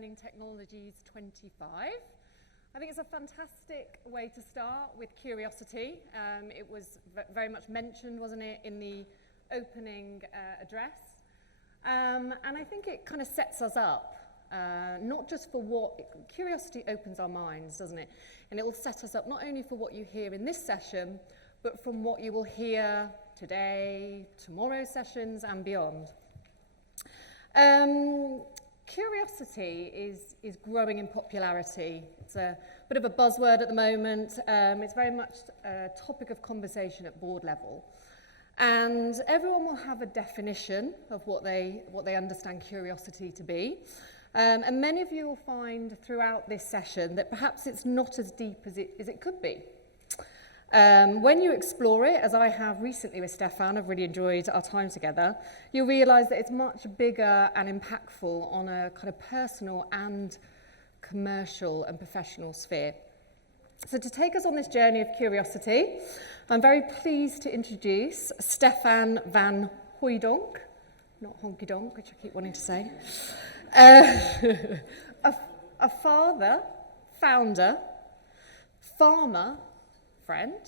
Learning Technologies 25. I think it's a fantastic way to start with curiosity. It was very much mentioned, wasn't it, in the opening address. And I think it kind of sets us up, not just for curiosity opens our minds, doesn't it? And it will set us up not only for what you hear in this session, but from what you will hear today, tomorrow's sessions, and beyond. Curiosity is growing in popularity. It's a bit of a buzzword at the moment. It's very much a topic of conversation at board level. And everyone will have a definition of what they understand curiosity to be. And many of you will find throughout this session that perhaps it's not as deep as it could be. When you explore it, as I have recently with Stefan, I've really enjoyed our time together, you'll realise that it's much bigger and impactful on a kind of personal and commercial and professional sphere. So to take us on this journey of curiosity, I'm very pleased to introduce Stefan van Hooijdonk, not honky donk, which I keep wanting to say, a father, founder, farmer, friend,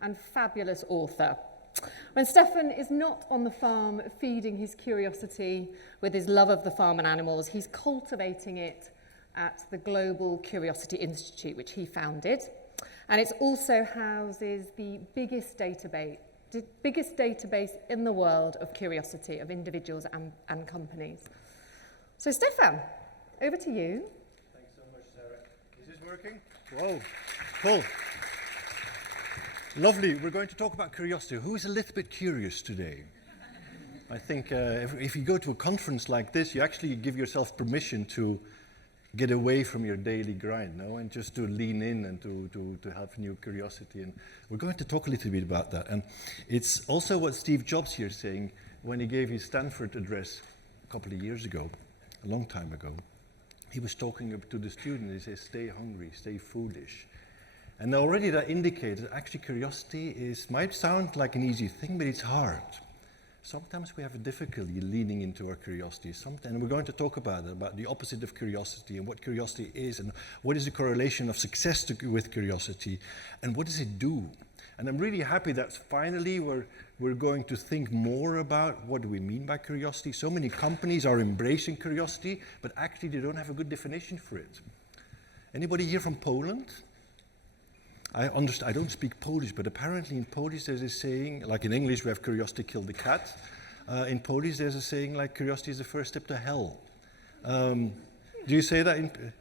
and fabulous author. When Stefan is not on the farm feeding his curiosity with his love of the farm and animals, he's cultivating it at the Global Curiosity Institute, which he founded. And it also houses the biggest database in the world of curiosity of individuals and companies. So Stefan, over to you. Thanks so much, Sarah. Is this working? Whoa, cool. Lovely. We're going to talk about curiosity. Who is a little bit curious today? I think if you go to a conference like this, you actually give yourself permission to get away from your daily grind, no? And just to lean in and to have new curiosity. And we're going to talk a little bit about that. And it's also what Steve Jobs here is saying when he gave his Stanford address a couple of years ago, a long time ago. He was talking to the students. He says, stay hungry, stay foolish. And already that indicates that actually curiosity might sound like an easy thing, but it's hard. Sometimes we have a difficulty leaning into our curiosity. And we're going to talk about the opposite of curiosity and what curiosity is and what is the correlation of success with curiosity and what does it do. And I'm really happy that finally we're going to think more about what do we mean by curiosity. So many companies are embracing curiosity, but actually they don't have a good definition for it. Anybody here from Poland? I don't speak Polish, but apparently in Polish there's a saying, like in English we have curiosity killed the cat. In Polish there's a saying like curiosity is the first step to hell. Do you say that?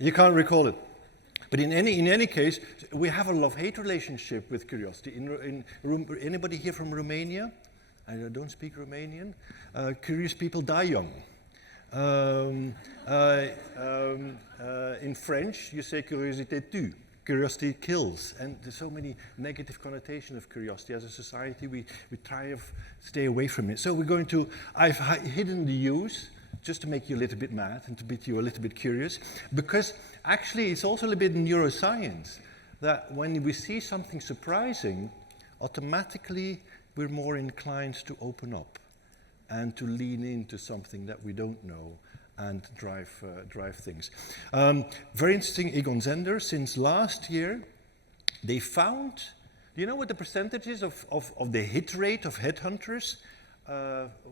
You can't recall it. But in any case, we have a love-hate relationship with curiosity. Anybody here from Romania? I don't speak Romanian. Curious people die young. In French, you say curiosité tue. Curiosity kills. And there's so many negative connotations of curiosity. As a society, we try to stay away from it. So I've hidden the U's just to make you a little bit mad and to make you a little bit curious. Because actually, it's also a little bit in neuroscience that when we see something surprising, automatically we're more inclined to open up and to lean into something that we don't know and drive things. Very interesting, Egon Zehnder, since last year, they found, do you know what the percentage is of the hit rate of headhunters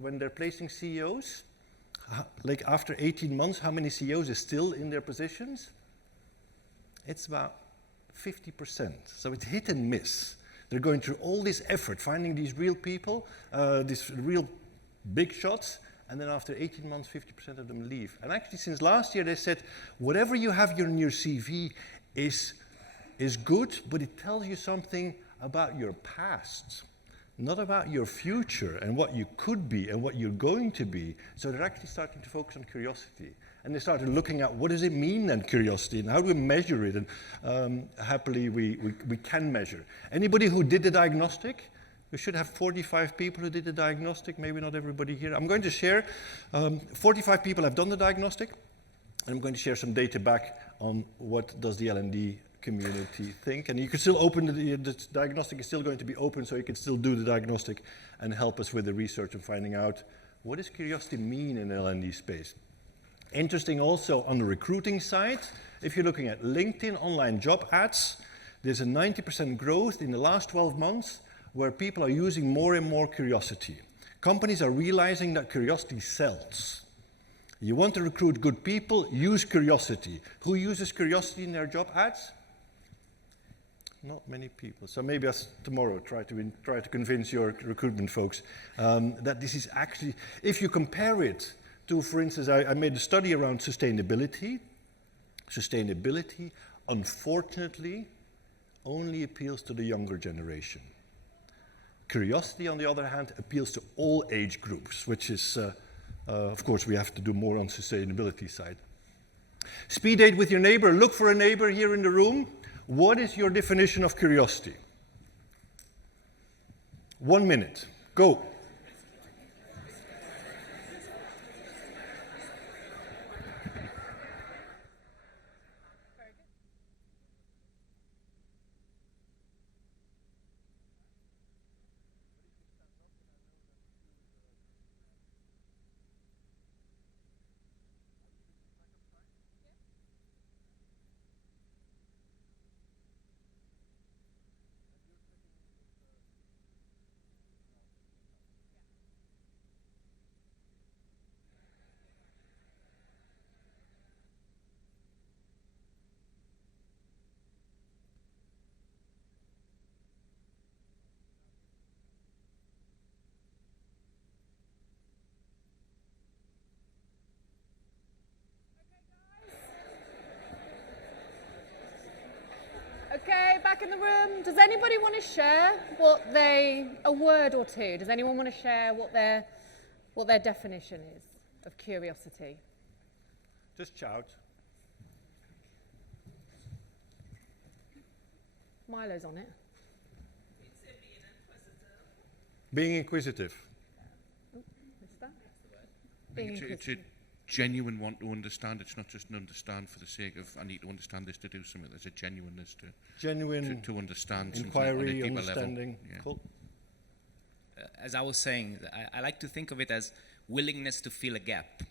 when they're placing CEOs? Like after 18 months, how many CEOs are still in their positions? It's about 50%. So it's hit and miss. They're going through all this effort, finding these real people, these real big shots, and then after 18 months, 50% of them leave. And actually, since last year, they said, whatever you have in your CV is good, but it tells you something about your past, not about your future and what you could be and what you're going to be. So they're actually starting to focus on curiosity. And they started looking at what does it mean then, curiosity, and how do we measure it? And happily, we can measure. Anybody who did the diagnostic? We should have 45 people who did the diagnostic, maybe not everybody here. I'm going to share, 45 people have done the diagnostic, and I'm going to share some data back on what does the L&D community think. And you can still open, the diagnostic is still going to be open, so you can still do the diagnostic and help us with the research and finding out what does curiosity mean in the L&D space. Interesting also on the recruiting side, if you're looking at LinkedIn online job ads, there's a 90% growth in the last 12 months where people are using more and more curiosity. Companies are realizing that curiosity sells. You want to recruit good people, use curiosity. Who uses curiosity in their job ads? Not many people. So maybe tomorrow try to convince your recruitment folks that this is actually, if you compare it to, for instance, I made a study around sustainability. Sustainability, unfortunately, only appeals to the younger generation. Curiosity, on the other hand, appeals to all age groups, which is, of course, we have to do more on sustainability side. Speed date with your neighbor. Look for a neighbor here in the room. What is your definition of curiosity? 1 minute. Go. Okay, back in the room. Does anybody want to share a word or two? Does anyone want to share what their definition is of curiosity? Just shout. Milo's on it. Being inquisitive. What's that? It's a genuine want to understand. It's not just an understand for the sake of I need to understand this to do something. There's a genuineness to understand inquiry, something on a deeper understanding. level. Yeah. Cool. As I was saying, I like to think of it as willingness to fill a gap.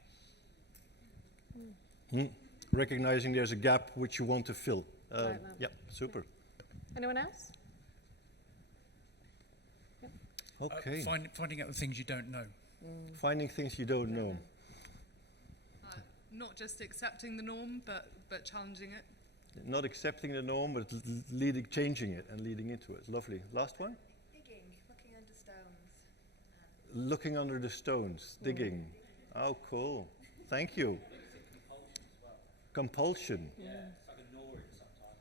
Recognizing there's a gap which you want to fill. Right, yeah, super. Anyone else? Okay. Finding out the things you don't know. Finding things you don't know. Not just accepting the norm, but challenging it. Not accepting the norm, but changing it and leading into it. Lovely. Last one? Digging, looking under stones. Looking under the stones, digging. Oh, cool. Thank you. Compulsion. Yeah, it's like ignoring sometimes.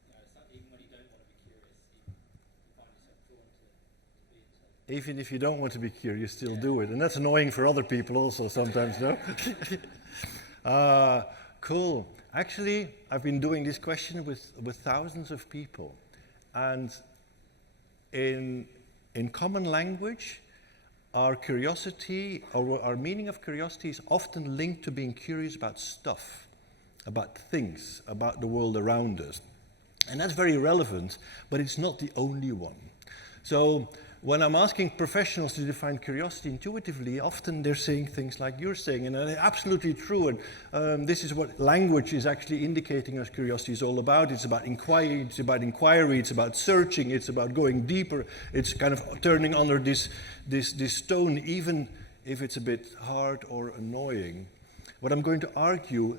You know, it's like even when you don't want to be curious, you find yourself drawn to be into. Even if you don't want to be curious, still do it. And that's annoying for other people also sometimes, no? Cool. Actually, I've been doing this question with thousands of people. And in common language, our curiosity, or our meaning of curiosity is often linked to being curious about stuff, about things, about the world around us. And that's very relevant, but it's not the only one. So when I'm asking professionals to define curiosity intuitively, often they're saying things like you're saying, and they're absolutely true. And this is what language is actually indicating us curiosity is all about. It's about inquiry, it's about searching, it's about going deeper. It's kind of turning under this stone, even if it's a bit hard or annoying. What I'm going to argue,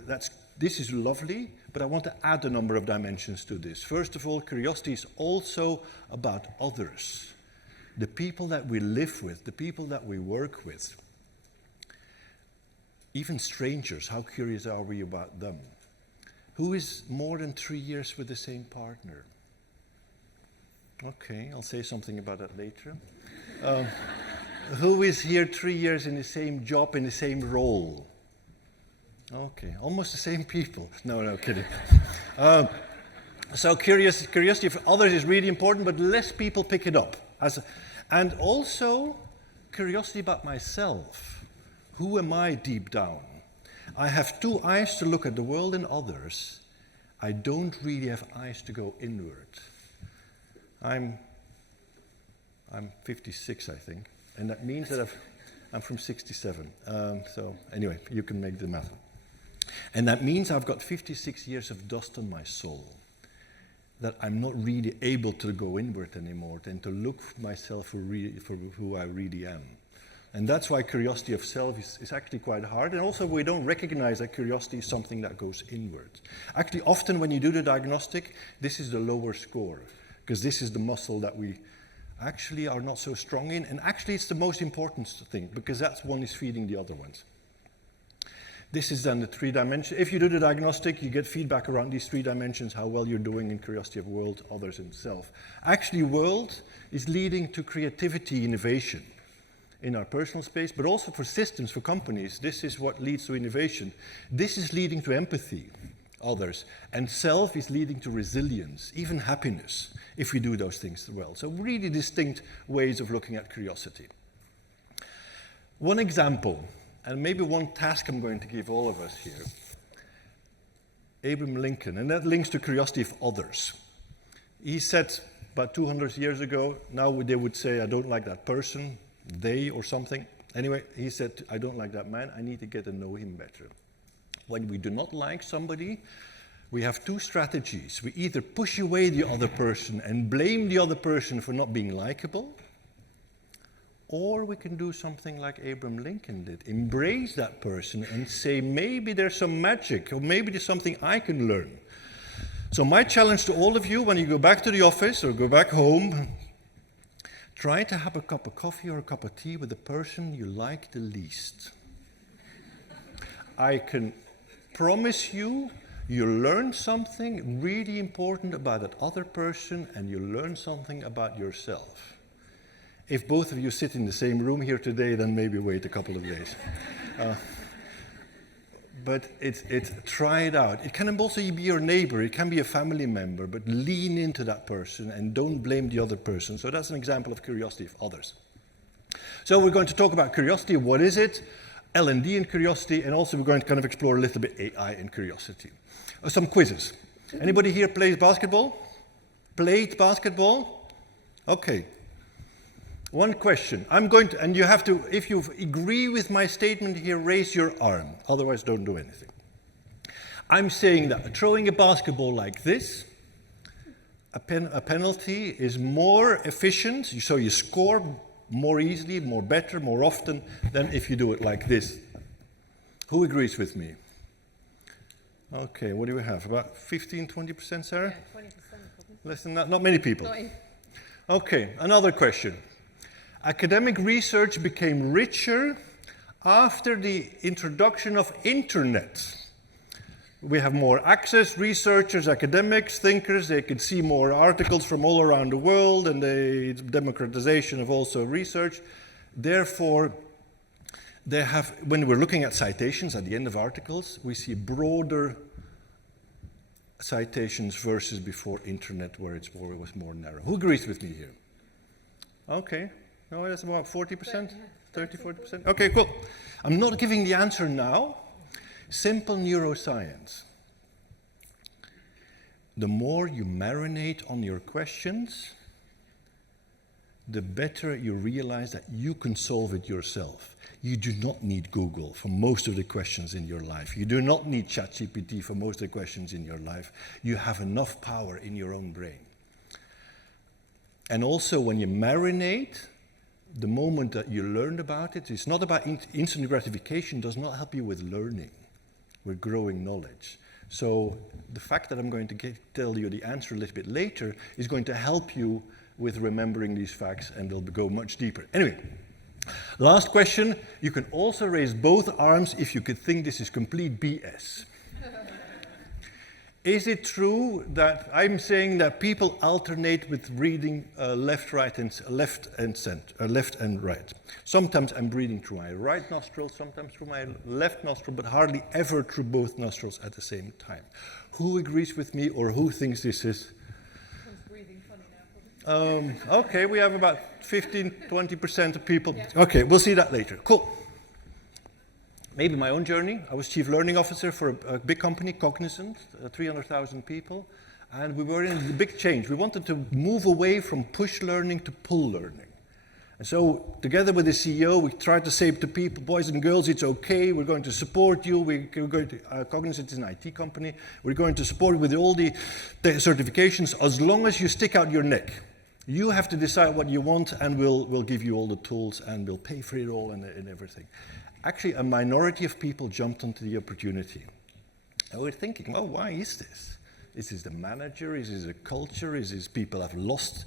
this is lovely, but I want to add a number of dimensions to this. First of all, curiosity is also about others. The people that we live with, the people that we work with. Even strangers, how curious are we about them? Who is more than 3 years with the same partner? Okay, I'll say something about that later. Who is here 3 years in the same job, in the same role? Okay, almost the same people. No, kidding. So curiosity for others is really important, but less people pick it up. And also, curiosity about myself. Who am I deep down? I have 2 eyes to look at the world and others. I don't really have eyes to go inward. I'm 56, I think, and that means that I'm from 67. So anyway, you can make the math. And that means I've got 56 years of dust on my soul, that I'm not really able to go inward anymore and to look for myself for who I really am. And that's why curiosity of self is actually quite hard. And also we don't recognize that curiosity is something that goes inward. Actually, often when you do the diagnostic, this is the lower score, because this is the muscle that we actually are not so strong in. And actually it's the most important thing, because that's one is feeding the other ones. This is then the 3 dimensions. If you do the diagnostic, you get feedback around these 3 dimensions, how well you're doing in curiosity of world, others, and self. Actually, world is leading to creativity, innovation in our personal space, but also for systems, for companies. This is what leads to innovation. This is leading to empathy, others. And self is leading to resilience, even happiness, if we do those things well. So really distinct ways of looking at curiosity. One example, and maybe one task I'm going to give all of us here. Abraham Lincoln, and that links to curiosity of others. He said about 200 years ago, now they would say, I don't like that person, they or something. Anyway, he said, I don't like that man, I need to get to know him better. When we do not like somebody, we have 2 strategies. We either push away the other person and blame the other person for not being likable, or we can do something like Abraham Lincoln did, embrace that person and say, maybe there's some magic, or maybe there's something I can learn. So my challenge to all of you, when you go back to the office or go back home, try to have a cup of coffee or a cup of tea with the person you like the least. I can promise you, you learn something really important about that other person, and you learn something about yourself. If both of you sit in the same room here today, then maybe wait a couple of days. But try it out. It can also be your neighbor, it can be a family member, but lean into that person and don't blame the other person. So that's an example of curiosity of others. So we're going to talk about curiosity. What is it? L&D and curiosity, and also we're going to kind of explore a little bit AI and curiosity. Some quizzes. Anybody here plays basketball? Played basketball? Okay. One question. I'm going to, and you have to, if you agree with my statement here, raise your arm. Otherwise, don't do anything. I'm saying that throwing a basketball like this, a penalty is more efficient, so you score more easily, more better, more often than if you do it like this. Who agrees with me? Okay, what do we have? About 15, 20%, Sarah? Yeah, 20% probably. Less than that? Not many people. Not in- Okay, another question. Academic research became richer after the introduction of internet. We have more access, researchers, academics, thinkers, they can see more articles from all around the world, and the democratization of also research. Therefore, they have, when we're looking at citations at the end of articles, we see broader citations versus before internet, where it was more narrow. Who agrees with me here? Okay. No, that's about 40%, 30, 40%. Okay, cool. I'm not giving the answer now. Simple neuroscience. The more you marinate on your questions, the better you realize that you can solve it yourself. You do not need Google for most of the questions in your life. You do not need ChatGPT for most of the questions in your life. You have enough power in your own brain. And also when you marinate, the moment that you learned about it, it's not about instant gratification, does not help you with learning, with growing knowledge. So the fact that I'm going to tell you the answer a little bit later is going to help you with remembering these facts, and they'll go much deeper. Anyway, last question. You can also raise both arms if you could think this is complete BS. Is it true that I'm saying that people alternate with reading left and right? Sometimes I'm breathing through my right nostril, sometimes through my left nostril, but hardly ever through both nostrils at the same time. Who agrees with me, or who thinks this is? Breathing funny now. Okay, we have about 15, 20% of people. Yeah. Okay, we'll see that later. Cool. Maybe my own journey. I was chief learning officer for a big company, Cognizant, 300,000 people, and we were in a big change. We wanted to move away from push learning to pull learning. And so, together with the CEO, we tried to say to people, boys and girls, it's okay, we're going to support you, we're going to, Cognizant is an IT company, we're going to support you with all the certifications, as long as you stick out your neck. You have to decide what you want, and we'll give you all the tools, and we'll pay for it all and everything. Actually, a minority of people jumped onto the opportunity. And we're thinking, well, why is this? Is this the manager? Is this a culture? Is this people have lost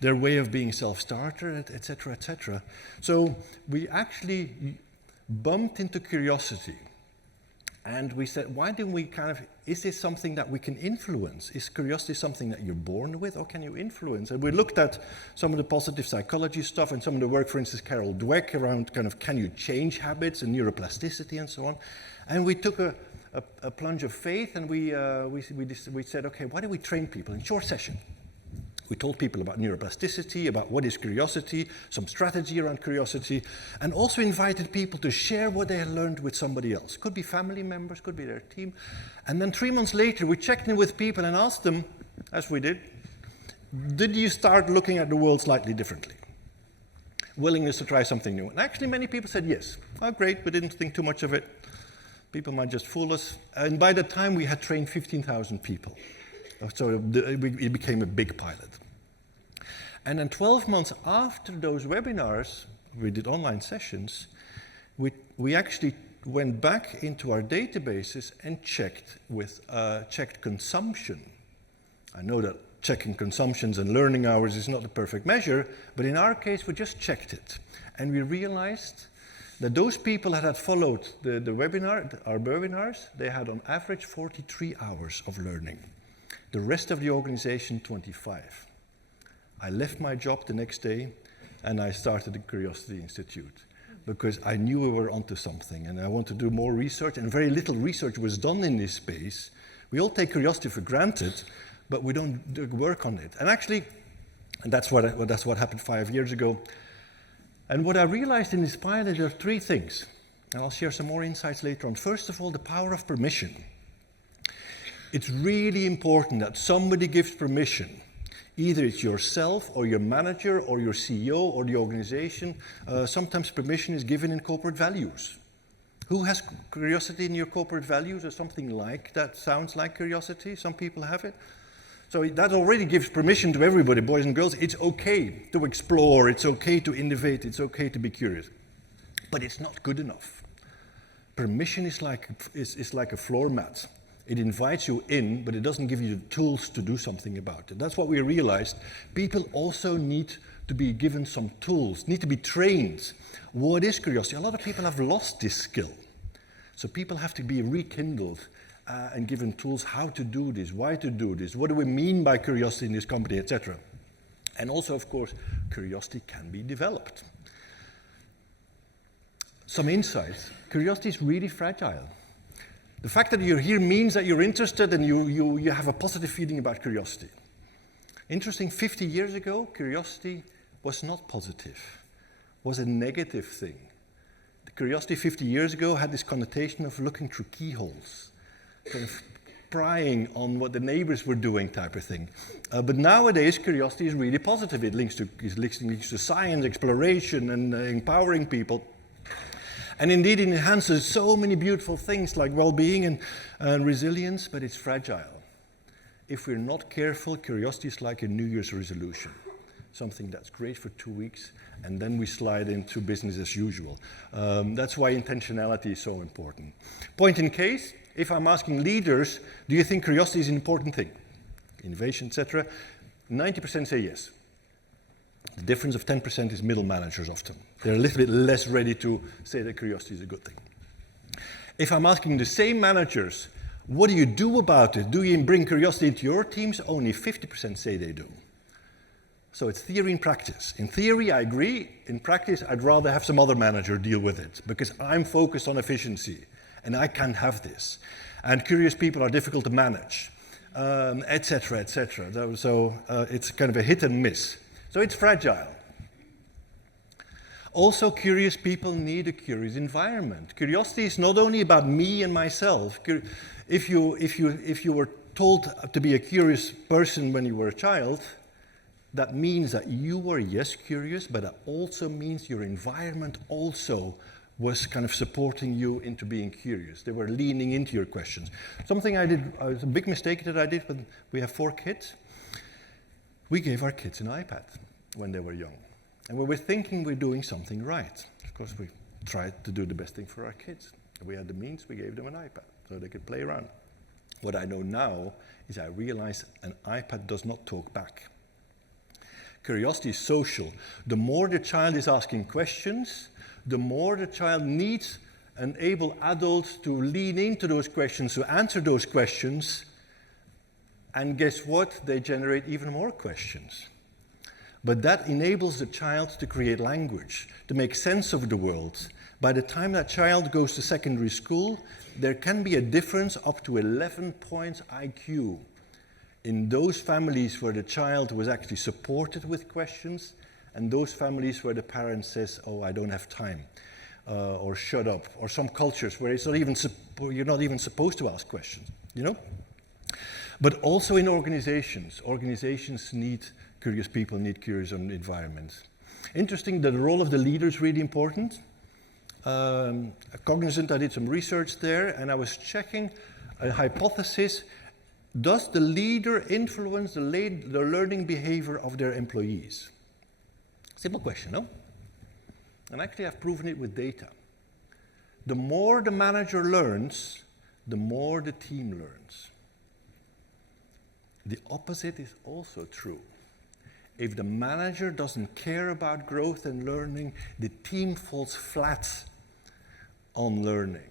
their way of being self-starter, etc., etc.? So we actually bumped into curiosity. And we said, why don't we is this something that we can influence? Is curiosity something that you're born with, or can you influence? And we looked at some of the positive psychology stuff and some of the work, for instance, Carol Dweck, around can you change habits and neuroplasticity and so on. And we took a plunge of faith, and we said, okay, why don't we train people in short session? We told people about neuroplasticity, about what is curiosity, some strategy around curiosity, and also invited people to share what they had learned with somebody else. Could be family members, could be their team. And then 3 months later, we checked in with people and asked them, as we did you start looking at the world slightly differently? Willingness to try something new. And actually many people said yes. Oh, great, we didn't think too much of it. People might just fool us. And by the time we had trained 15,000 people. So it became a big pilot. And then 12 months after those webinars, we did online sessions, we actually went back into our databases and checked consumption. I know that checking consumptions and learning hours is not the perfect measure, but in our case, we just checked it. And we realized that those people that had followed our webinars, they had on average 43 hours of learning. The rest of the organization, 25. I left my job the next day and I started the Curiosity Institute because I knew we were onto something and I wanted to do more research, and very little research was done in this space. We all take curiosity for granted, but we don't work on it. And actually, that's what happened 5 years ago. And what I realized in this pilot, there are 3 things. And I'll share some more insights later on. First of all, the power of permission. It's really important that somebody gives permission. Either it's yourself or your manager or your CEO or the organization. Sometimes permission is given in corporate values. Who has curiosity in your corporate values, or something like that sounds like curiosity? Some people have it. So that already gives permission to everybody, boys and girls. It's okay to explore, it's okay to innovate, it's okay to be curious. But it's not good enough. Permission is like a floor mat. It invites you in, but it doesn't give you the tools to do something about it. That's what we realized. People also need to be given some tools, need to be trained. What is curiosity? A lot of people have lost this skill. So people have to be rekindled and given tools how to do this, why to do this, what do we mean by curiosity in this company, etc. And also, of course, curiosity can be developed. Some insights. Curiosity is really fragile. The fact that you're here means that you're interested and you have a positive feeling about curiosity. Interesting, 50 years ago, curiosity was not positive, was a negative thing. The curiosity 50 years ago had this connotation of looking through keyholes, kind of prying on what the neighbors were doing type of thing. But nowadays, curiosity is really positive. It links to science, exploration, and empowering people. And indeed, it enhances so many beautiful things like well-being and resilience, but it's fragile. If we're not careful, curiosity is like a New Year's resolution, something that's great for 2 weeks, and then we slide into business as usual. That's why intentionality is so important. Point in case, if I'm asking leaders, do you think curiosity is an important thing? Innovation, etc. 90% say yes. The difference of 10% is middle managers often. They're a little bit less ready to say that curiosity is a good thing. If I'm asking the same managers, what do you do about it? Do you bring curiosity into your teams? Only 50% say they do. So it's theory and practice. In theory, I agree. In practice, I'd rather have some other manager deal with it because I'm focused on efficiency and I can't have this. And curious people are difficult to manage, etc., etc. So it's kind of a hit and miss. So it's fragile. Also, curious people need a curious environment. Curiosity is not only about me and myself. If you were told to be a curious person when you were a child, that means that you were, yes, curious, but that also means your environment also was kind of supporting you into being curious. They were leaning into your questions. Something I did, it was a big mistake that I did when we have 4 kids. We gave our kids an iPad when they were young. And we were thinking we're doing something right. Of course, we tried to do the best thing for our kids. We had the means, we gave them an iPad so they could play around. What I know now is I realize an iPad does not talk back. Curiosity is social. The more the child is asking questions, the more the child needs an able adult to lean into those questions, to answer those questions. And guess what? They generate even more questions. But that enables the child to create language, to make sense of the world. By the time that child goes to secondary school, there can be a difference up to 11 points IQ in those families where the child was actually supported with questions, and those families where the parent says, oh, I don't have time, or shut up, or some cultures where it's not even you're not even supposed to ask questions, you know? But also in organizations. Organizations need curious people, need curious environments. Interesting that the role of the leader is really important. Cognizant, I did some research there, and I was checking a hypothesis. Does the leader influence the learning behavior of their employees? Simple question, no? And actually I've proven it with data. The more the manager learns, the more the team learns. The opposite is also true. If the manager doesn't care about growth and learning, the team falls flat on learning.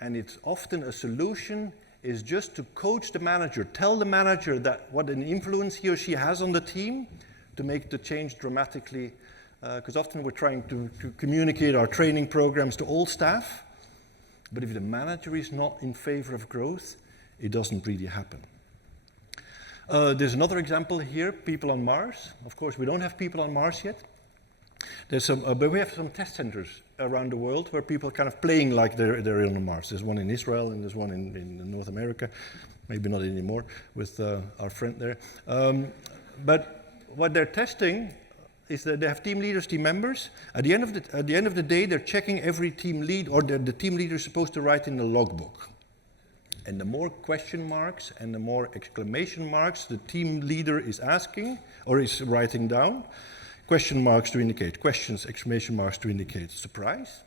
And it's often a solution is just to coach the manager, tell the manager that what an influence he or she has on the team to make the change dramatically, because often we're trying to communicate our training programs to all staff, but if the manager is not in favor of growth, it doesn't really happen. There's another example here, people on Mars. Of course, we don't have people on Mars yet. There's some, but we have some test centers around the world where people are kind of playing like they're on Mars. There's one in Israel and there's one in North America, maybe not anymore, with our friend there. But what they're testing is that they have team leaders, team members. At the end of the day, they're checking every team lead, or the team leader is supposed to write in the logbook. And the more question marks and the more exclamation marks the team leader is asking or is writing down, question marks to indicate questions, exclamation marks to indicate surprise,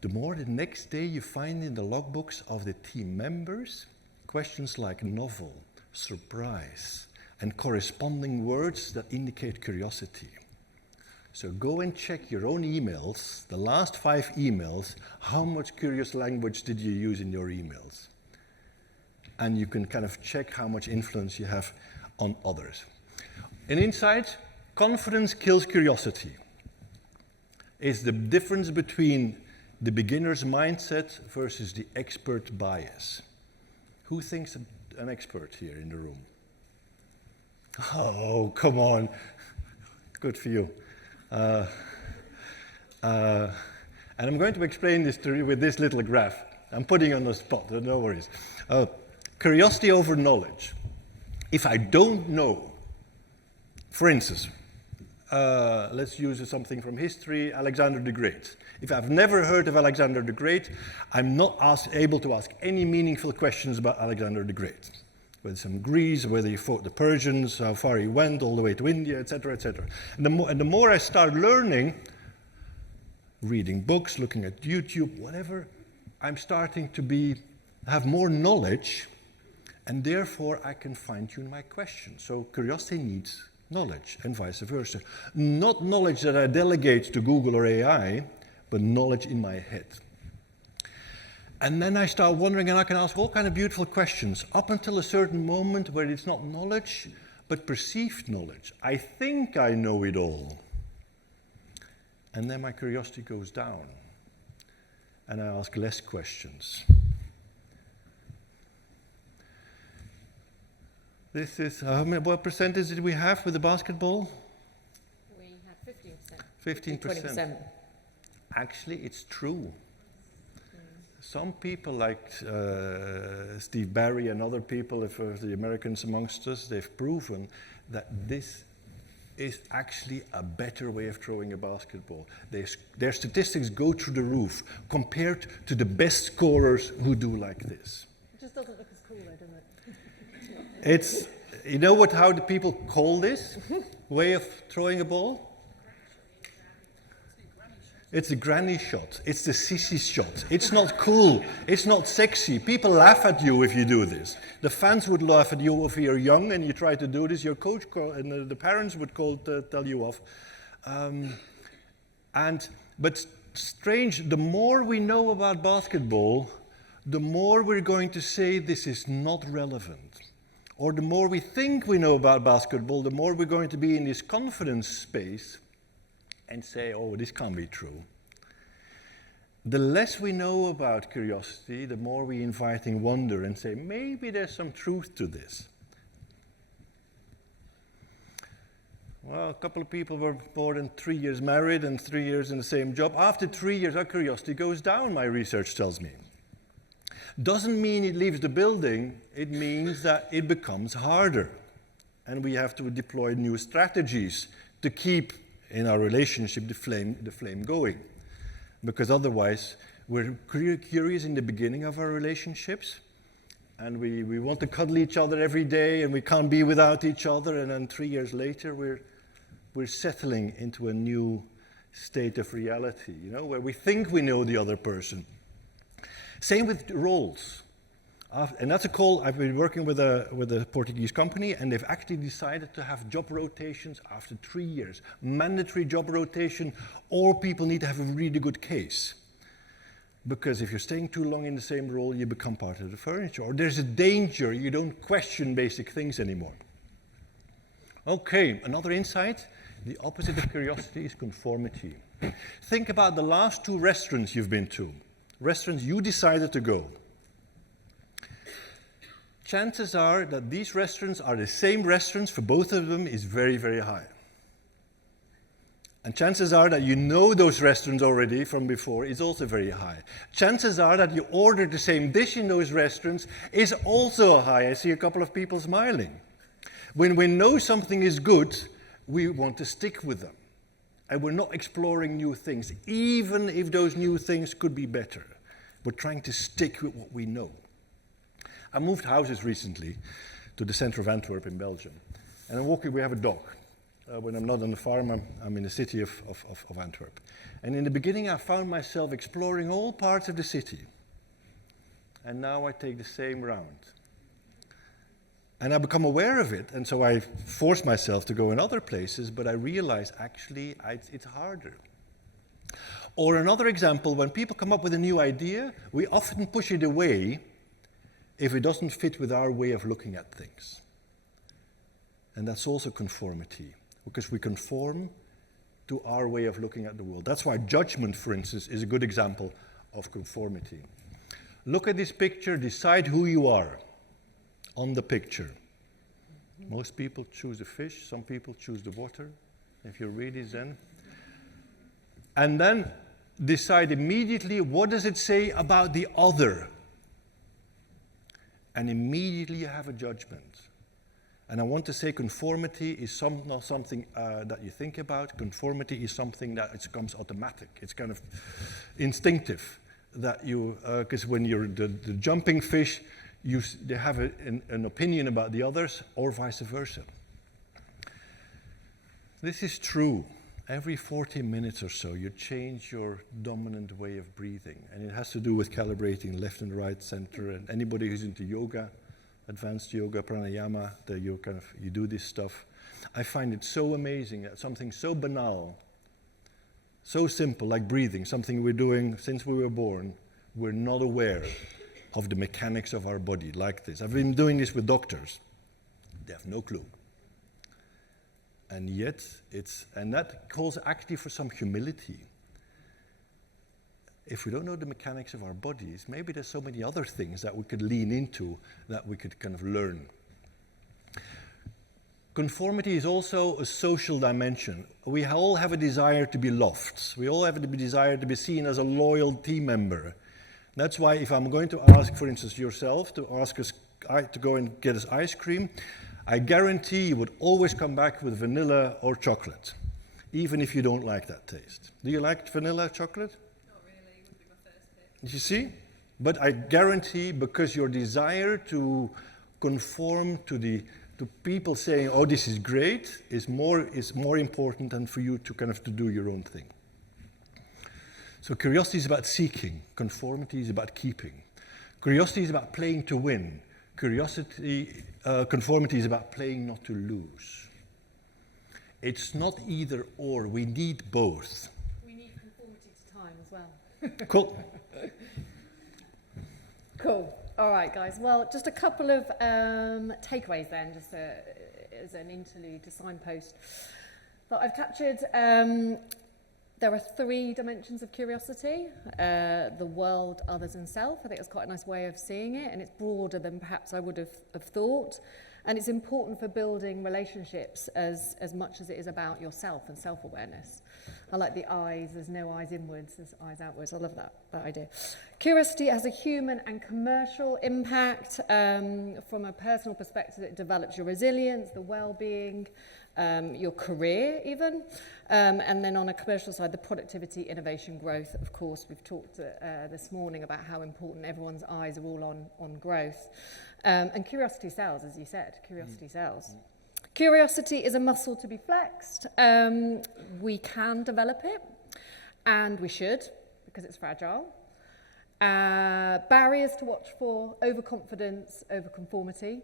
the more the next day you find in the logbooks of the team members questions like novel, surprise, and corresponding words that indicate curiosity. So go and check your own emails, the last 5 emails, how much curious language did you use in your emails? And you can kind of check how much influence you have on others. An insight, confidence kills curiosity. It's the difference between the beginner's mindset versus the expert bias. Who thinks an expert here in the room? Oh, come on. Good for you. And I'm going to explain this to you with this little graph. I'm putting you on the spot, no worries. Curiosity over knowledge. If I don't know, for instance, let's use something from history, Alexander the Great. If I've never heard of Alexander the Great, I'm not able to ask any meaningful questions about Alexander the Great. Whether it's in Greece, whether he fought the Persians, how far he went, all the way to India, etc., etc. And the more I start learning, reading books, looking at YouTube, whatever, I'm starting to have more knowledge, and therefore I can fine-tune my questions. So curiosity needs knowledge, and vice versa. Not knowledge that I delegate to Google or AI, but knowledge in my head. And then I start wondering, and I can ask all kinds of beautiful questions, up until a certain moment where it's not knowledge, but perceived knowledge. I think I know it all. And then my curiosity goes down, and I ask less questions. This is, what percentage did we have with the basketball? We had 15%. 15%. 20%. Actually, it's true. some people like Steve Barry and other people, if the Americans amongst us, they've proven that this is actually a better way of throwing a basketball. Their statistics go through the roof compared to the best scorers who do like this. It just doesn't look as cool though, does it? It's, you know what, how the people call this way of throwing a ball? It's the granny shot. It's the sissy shot. It's not cool. It's not sexy. People laugh at you if you do this. The fans would laugh at you if you're young and you try to do this. Your coach and the parents would tell you off. But strange, the more we know about basketball, the more we're going to say this is not relevant. Or the more we think we know about basketball, the more we're going to be in this confidence space and say, oh, this can't be true. The less we know about curiosity, the more we inviting wonder and say, maybe there's some truth to this. Well, a couple of people were more than 3 years married and 3 years in the same job. After 3 years, our curiosity goes down, my research tells me. Doesn't mean it leaves the building, it means that it becomes harder. And we have to deploy new strategies to keep in our relationship the flame going. Because otherwise, we're curious in the beginning of our relationships, and we want to cuddle each other every day, and we can't be without each other, and then 3 years later, we're settling into a new state of reality, you know, where we think we know the other person. Same with roles. And that's a call. I've been working with a Portuguese company, and they've actually decided to have job rotations after 3 years. Mandatory job rotation, or people need to have a really good case. Because if you're staying too long in the same role, you become part of the furniture. Or there's a danger, you don't question basic things anymore. Okay, another insight. The opposite of curiosity is conformity. Think about the last 2 restaurants you've been to. Restaurants you decided to go. Chances are that these restaurants are the same restaurants for both of them is very, very high. And chances are that you know those restaurants already from before is also very high. Chances are that you ordered the same dish in those restaurants is also high. I see a couple of people smiling. When we know something is good, we want to stick with them. And we're not exploring new things, even if those new things could be better. We're trying to stick with what we know. I moved houses recently to the center of Antwerp in Belgium. And I'm walking, we have a dog. When I'm not on the farm, I'm in the city of Antwerp. And in the beginning, I found myself exploring all parts of the city. And now I take the same round. And I become aware of it, and so I force myself to go in other places, but I realize actually it's harder. Or another example, when people come up with a new idea, we often push it away if it doesn't fit with our way of looking at things. And that's also conformity, because we conform to our way of looking at the world. That's why judgment, for instance, is a good example of conformity. Look at this picture, decide who you are on the picture. Most people choose a fish, some people choose the water, if you're really Zen. And then decide immediately, what does it say about the other? And immediately you have a judgment. And I want to say conformity is not something that you think about. Conformity is something that it comes automatic. It's kind of instinctive. That you, because when you're the jumping fish, they have an opinion about the others, or vice versa. This is true. Every 40 minutes or so, you change your dominant way of breathing. And it has to do with calibrating left and right center. And anybody who's into yoga, advanced yoga, pranayama, you do this stuff. I find it so amazing that something so banal, so simple, like breathing, something we're doing since we were born, we're not aware of the mechanics of our body like this. I've been doing this with doctors. They have no clue. And yet, that calls actually for some humility. If we don't know the mechanics of our bodies, maybe there's so many other things that we could lean into that we could kind of learn. Conformity is also a social dimension. We all have a desire to be loved. We all have a desire to be seen as a loyal team member. That's why if I'm going to ask, for instance, yourself to ask us to go and get us ice cream, I guarantee you would always come back with vanilla or chocolate, even if you don't like that taste. Do you like vanilla chocolate? Not really, would be my first pick. You see? But I guarantee, because your desire to conform to people saying, "Oh, this is great," is more important than for you to kind of to do your own thing. So curiosity is about seeking. Conformity is about keeping. Curiosity is about playing to win. Conformity is about playing not to lose. It's not either or. We need both. We need conformity to time as well. Cool. Cool. All right, guys. Well, just a couple of takeaways then, just as an interlude to signpost that I've captured. There are 3 dimensions of curiosity: the world, others, and self. I think that's quite a nice way of seeing it, and it's broader than perhaps I would have thought. And it's important for building relationships as much as it is about yourself and self-awareness. I like the eyes. There's no eyes inwards, there's eyes outwards. I love that idea. Curiosity has a human and commercial impact. From a personal perspective, it develops your resilience, the well-being, your career even. And then on a commercial side, the productivity, innovation, growth. Of course, we've talked this morning about how important everyone's eyes are all on growth. And curiosity sells, as you said. Curiosity sells. Curiosity is a muscle to be flexed. We can develop it, and we should, because it's fragile. Barriers to watch for: overconfidence, overconformity.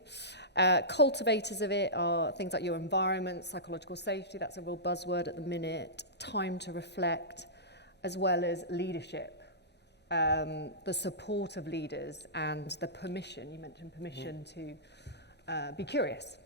Cultivators of it are things like your environment, psychological safety, that's a real buzzword at the minute, time to reflect, as well as leadership, the support of leaders and the permission, you mentioned permission to be curious.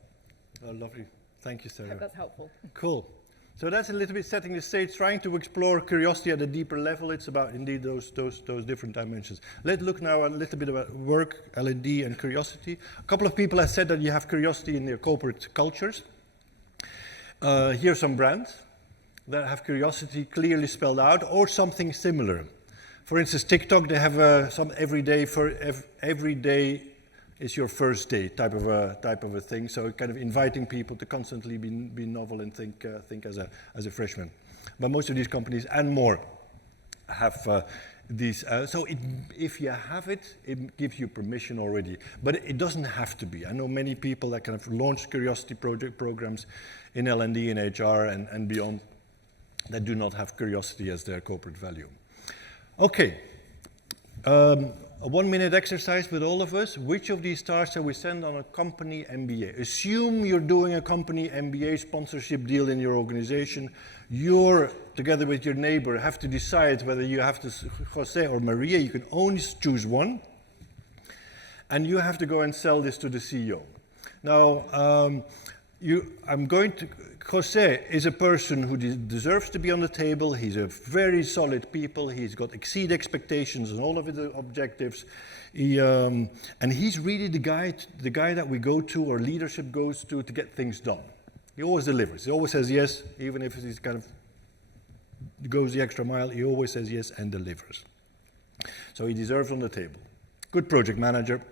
Oh, lovely. Thank you, I Sarah. hope that's helpful. Cool. So that's a little bit setting the stage, trying to explore curiosity at a deeper level. It's about indeed those different dimensions. Let's look now a little bit about work, L&D, and curiosity. A couple of people have said that you have curiosity in their corporate cultures. Here's some brands that have curiosity clearly spelled out, or something similar. For instance, TikTok, they have some every day is your first day type of a thing. So kind of inviting people to constantly be novel and think as a freshman. But most of these companies and more have these. So if you have it, it gives you permission already. But it doesn't have to be. I know many people that kind of launch curiosity programs in L&D and HR and beyond that do not have curiosity as their corporate value. Okay. A 1-minute exercise with all of us. Which of these stars shall we send on a company MBA? Assume you're doing a company MBA sponsorship deal in your organization. You're, together with your neighbor, have to decide whether you have to, Jose or Maria, you can only choose one. And you have to go and sell this to the CEO. Now, Jose is a person who deserves to be on the table. He's a very solid people. He's got exceed expectations on all of the objectives. And he's really the guy that we go to or leadership goes to get things done. He always delivers. He always says yes, even if he's kind of goes the extra mile. He always says yes and delivers. So he deserves on the table. Good project manager.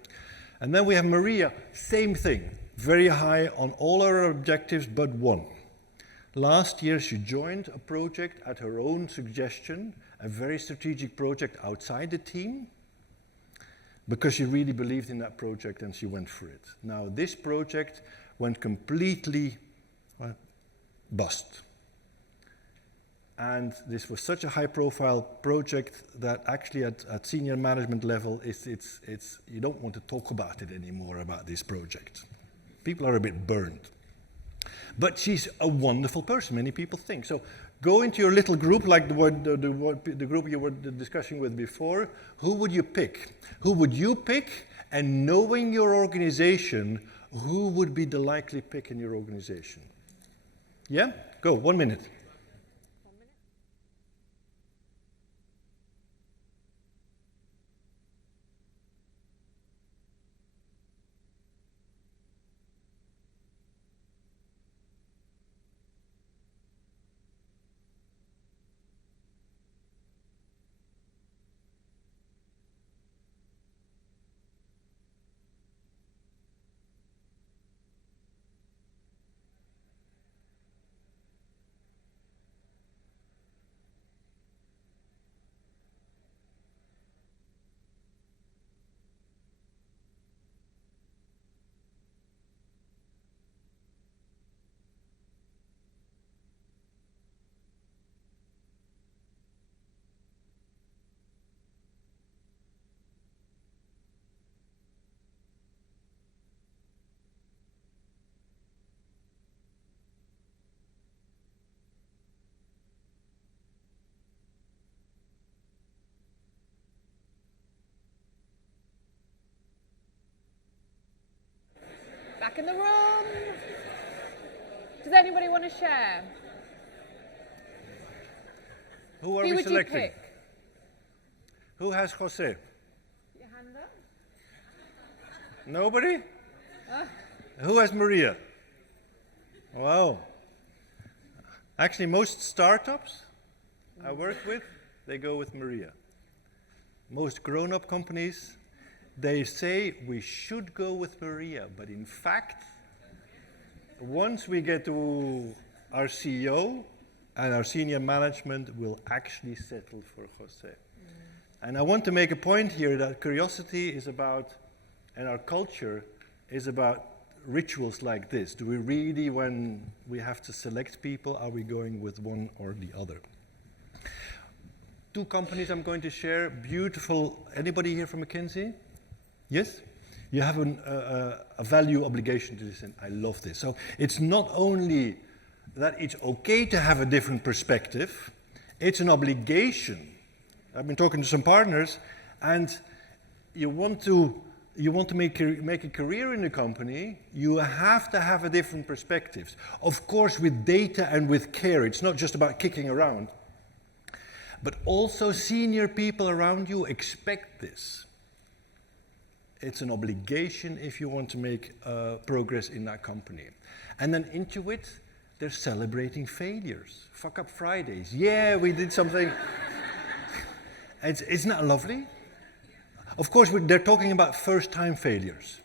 And then we have Maria, same thing. Very high on all our objectives but one. Last year, she joined a project at her own suggestion, a very strategic project outside the team, because she really believed in that project and she went for it. Now, this project went completely bust. And this was such a high-profile project that actually at senior management level, you don't want to talk about it anymore, about this project. People are a bit burned. But she's a wonderful person, many people think. So go into your little group, like the group you were discussing with before. Who would you pick? Who would you pick? And knowing your organization, who would be the likely pick in your organization? Yeah? Go, 1 minute. Does anybody want to share? Who are Who we would selecting? you pick? Who has Jose? Your hand up. Nobody? Who has Maria? Wow. Actually, most startups I work with, they go with Maria. Most grown-up companies, they say we should go with Maria, but in fact, once we get to our CEO and our senior management, will actually settle for Jose. And I want to make a point here that curiosity is about, and our culture is about rituals like this. Do we really, when we have to select people, are we going with one or the other? Two companies I'm going to share, beautiful. Anybody here from McKinsey? Yes? You have a value obligation to this, and I love this. So it's not only that it's okay to have a different perspective, it's an obligation. I've been talking to some partners, and you want to make a career in the company, you have to have a different perspectives. Of course, with data and with care, it's not just about kicking around. But also senior people around you expect this. It's an obligation if you want to make progress in that company. And then Intuit, they're celebrating failures. Fuck up Fridays. Yeah, we did something. Isn't that lovely? Of course, they're talking about first-time failures.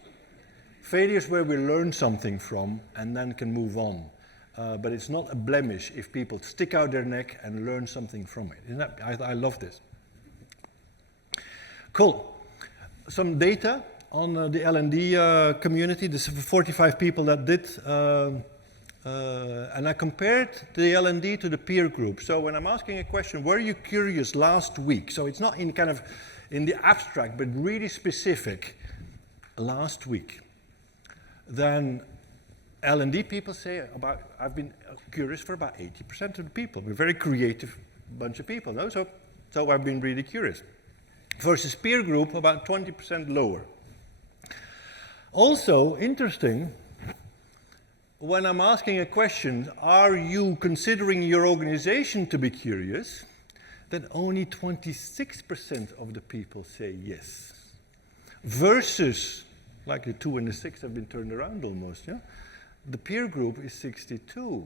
Failures where we learn something from and then can move on. But it's not a blemish if people stick out their neck and learn something from it. Isn't that, I love this. Cool. Some data on the L&D community. This is 45 people that did. And I compared the L&D to the peer group. So when I'm asking a question, were you curious last week? So it's not in kind of in the abstract, but really specific, last week. Then L&D people say I've been curious for about 80% of the people. We're a very creative bunch of people, no? So I've been really curious. Versus peer group, about 20% lower. Also, interesting, when I'm asking a question, are you considering your organization to be curious? Then only 26% of the people say yes. Versus, like the 2 and the 6 have been turned around almost, yeah? The peer group is 62.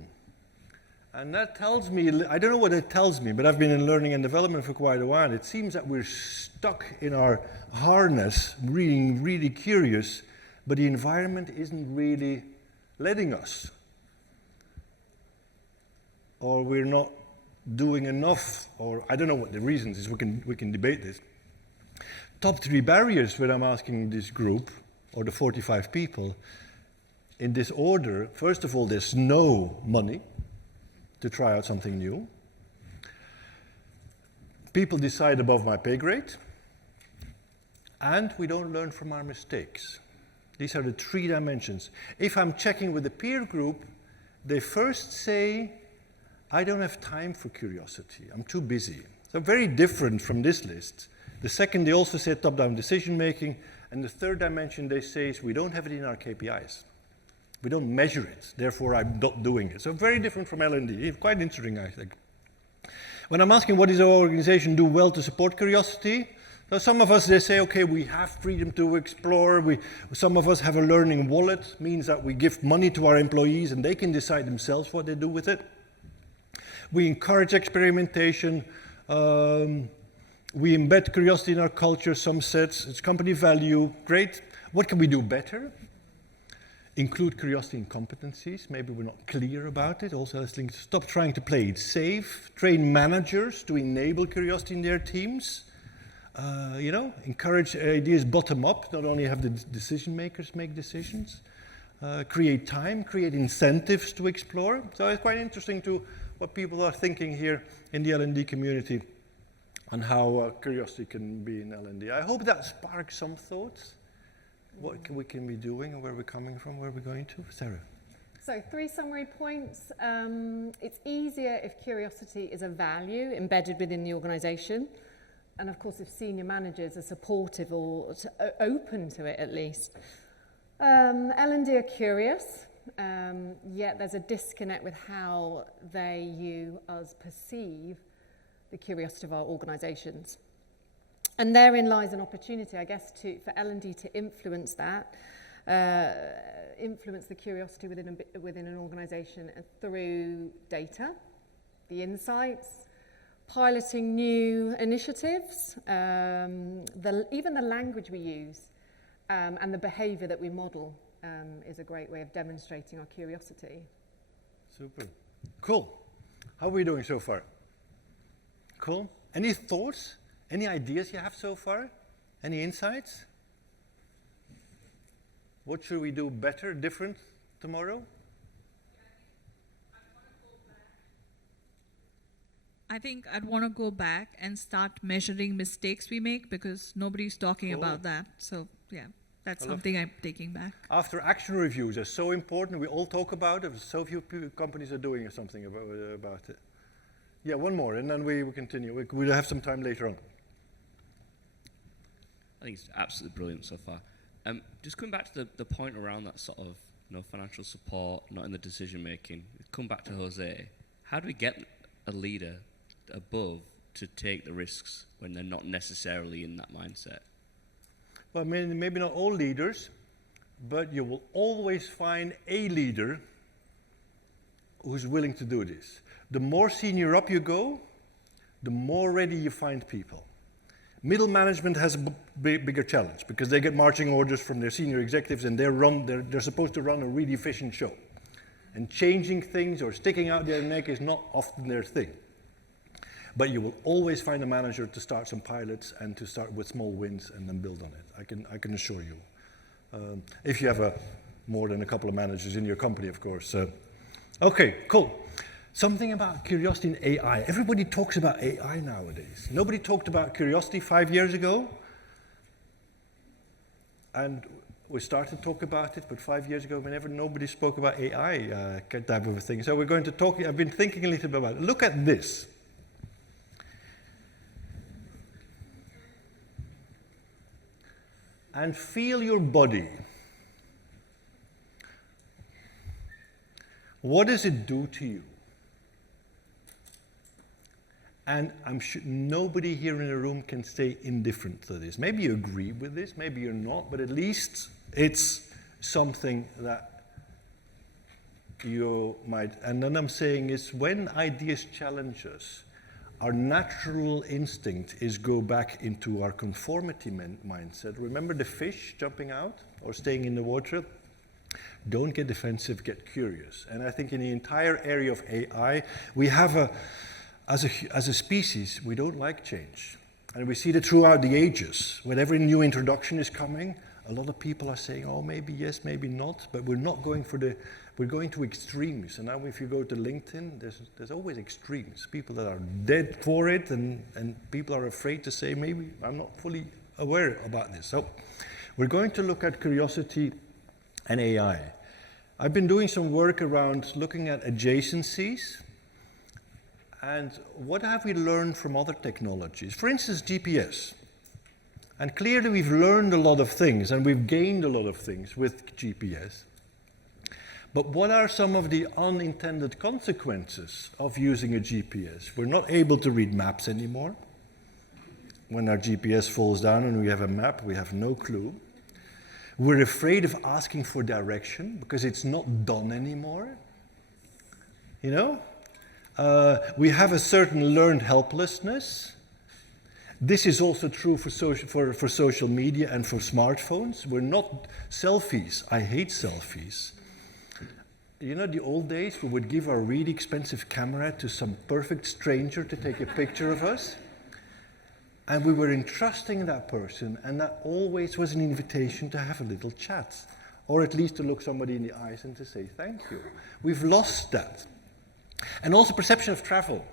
And that tells me, I don't know what it tells me, but I've been in learning and development for quite a while. It seems that we're stuck in our harness, being really curious, but the environment isn't really letting us. Or we're not doing enough, or I don't know what the reasons is, we can debate this. Top 3 barriers when I'm asking this group, or the 45 people, in this order, first of all, there's no money to try out something new. People decide above my pay grade, and we don't learn from our mistakes. These are the 3 dimensions. If I'm checking with the peer group, they first say, I don't have time for curiosity, I'm too busy. So very different from this list. The second, they also say top-down decision making, and the third dimension they say is we don't have it in our KPIs. We don't measure it, therefore I'm not doing it. So very different from L&D, quite interesting, I think. When I'm asking what does our organization do well to support curiosity, so some of us, they say, okay, we have freedom to explore. Some of us have a learning wallet, means that we give money to our employees and they can decide themselves what they do with it. We encourage experimentation. We embed curiosity in our culture, some sets. It's company value, great. What can we do better? Include curiosity in competencies. Maybe we're not clear about it. Also, let's stop trying to play it safe. Train managers to enable curiosity in their teams. Encourage ideas bottom up. Not only have the decision makers make decisions. Create time, create incentives to explore. So it's quite interesting to what people are thinking here in the L&D community and how curiosity can be in L&D. I hope that sparks some thoughts. What we can be doing and where we're coming from, where we're going to. Sarah. So 3 summary points. It's easier if curiosity is a value embedded within the organisation. And of course, if senior managers are supportive or open to it at least. L&D are curious. yet there's a disconnect with how they, you, us perceive the curiosity of our organisations. And therein lies an opportunity, I guess, for L&D to influence that, influence the curiosity within an organisation through data, the insights, piloting new initiatives, even the language we use, and the behaviour that we model is a great way of demonstrating our curiosity. Super. Cool. How are we doing so far? Cool. Any thoughts? Any ideas you have so far? Any insights? What should we do better, different tomorrow? I think I'd want to go back and start measuring mistakes we make because nobody's talking about that. So, yeah, that's something I'm taking back. After action reviews are so important, we all talk about it, so few companies are doing something about it. Yeah, one more, and then we will continue. We'll have some time later on. I think it's absolutely brilliant so far. Just coming back to the point around that sort of financial support, not in the decision making. Come back to Jose. How do we get a leader above to take the risks when they're not necessarily in that mindset? Well, maybe not all leaders, but you will always find a leader who's willing to do this. The more senior up you go, the more ready you find people. Middle management has a bigger challenge because they get marching orders from their senior executives and they're supposed to run a really efficient show. And changing things or sticking out their neck is not often their thing. But you will always find a manager to start some pilots and to start with small wins and then build on it. I can assure you. If you have more than a couple of managers in your company, of course. Okay, cool. Something about curiosity in AI. Everybody talks about AI nowadays. Nobody talked about curiosity 5 years ago. And we started to talk about it, but 5 years ago, nobody spoke about AI type of a thing. So we're going to talk, I've been thinking a little bit about it. Look at this. And feel your body. What does it do to you? And I'm sure nobody here in the room can stay indifferent to this. Maybe you agree with this, maybe you're not, but at least it's something that you might. And then I'm saying is when ideas challenge us, our natural instinct is go back into our conformity mindset. Remember the fish jumping out or staying in the water? Don't get defensive, get curious. And I think in the entire area of AI, we have as a species, we don't like change. And we see that throughout the ages. Whenever a new introduction is coming, a lot of people are saying, oh, maybe yes, maybe not, but we're not going we're going to extremes. And now if you go to LinkedIn, there's always extremes. People that are dead for it, and people are afraid to say, maybe I'm not fully aware about this. So we're going to look at curiosity and AI. I've been doing some work around looking at adjacencies. And what have we learned from other technologies? For instance, GPS. And clearly we've learned a lot of things and we've gained a lot of things with GPS. But what are some of the unintended consequences of using a GPS? We're not able to read maps anymore. When our GPS falls down and we have a map, we have no clue. We're afraid of asking for direction because it's not done anymore. You know? We have a certain learned helplessness. This is also true for social media and for smartphones. We're not selfies. I hate selfies. You know, the old days, we would give our really expensive camera to some perfect stranger to take a picture of us. And we were entrusting that person, and that always was an invitation to have a little chat, or at least to look somebody in the eyes and to say thank you. We've lost that. And also perception of travel.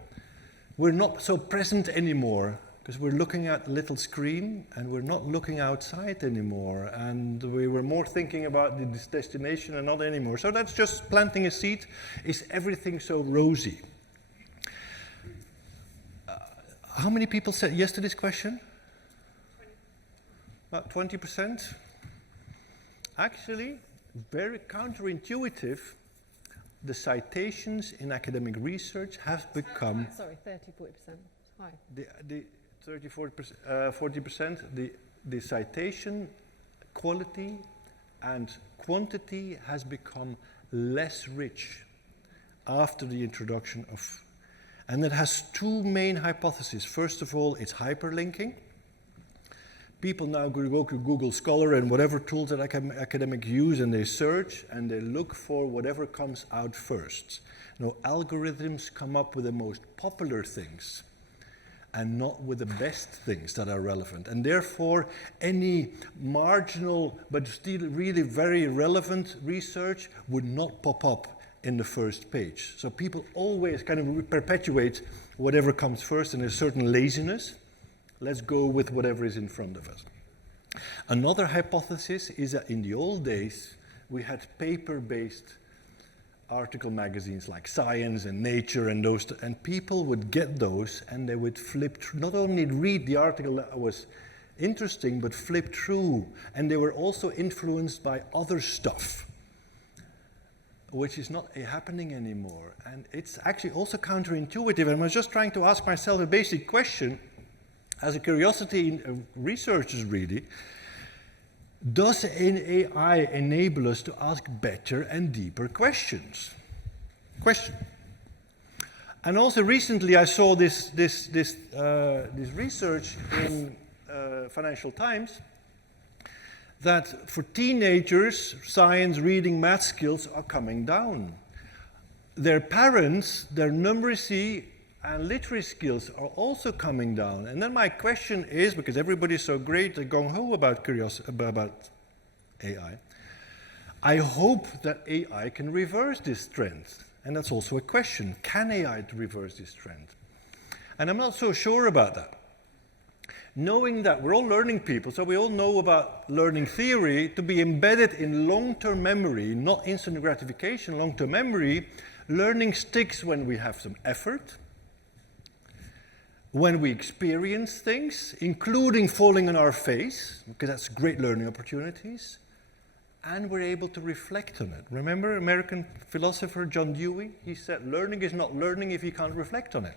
We're not so present anymore because we're looking at a little screen and we're not looking outside anymore. And we were more thinking about this destination and not anymore. So that's just planting a seed. Is everything so rosy? How many people said yes to this question? 20. About 20%. Actually, very counterintuitive, the citations in academic research have become Sorry, 30, 40%. High. the 30, 40%, the citation quality and quantity has become less rich after the introduction of, and it has two main hypotheses. First of all, it's hyperlinking. People now go to Google Scholar and whatever tools that academics use, and they search and they look for whatever comes out first. Now, algorithms come up with the most popular things and not with the best things that are relevant. And therefore, any marginal but still really very relevant research would not pop up in the first page. So people always kind of perpetuate whatever comes first, and a certain laziness. Let's go with whatever is in front of us. Another hypothesis is that in the old days, we had paper-based article magazines like Science and Nature and those, and people would get those and they would flip through, not only read the article that was interesting, but flip through. And they were also influenced by other stuff, which is not happening anymore. And it's actually also counterintuitive. And I was just trying to ask myself a basic question, as a curiosity in researchers really, does an AI enable us to ask better and deeper questions? And also recently I saw this research in Financial Times that for teenagers, science, reading, math skills are coming down. Their parents, their numeracy and literary skills are also coming down. And then my question is, because everybody's so great and gung-ho about AI, I hope that AI can reverse this trend. And that's also a question. Can AI reverse this trend? And I'm not so sure about that. Knowing that we're all learning people, so we all know about learning theory, to be embedded in long-term memory, not instant gratification, long-term memory, learning sticks when we have some effort, when we experience things, including falling on our face, because that's great learning opportunities, and we're able to reflect on it. Remember American philosopher John Dewey? He said, learning is not learning if you can't reflect on it.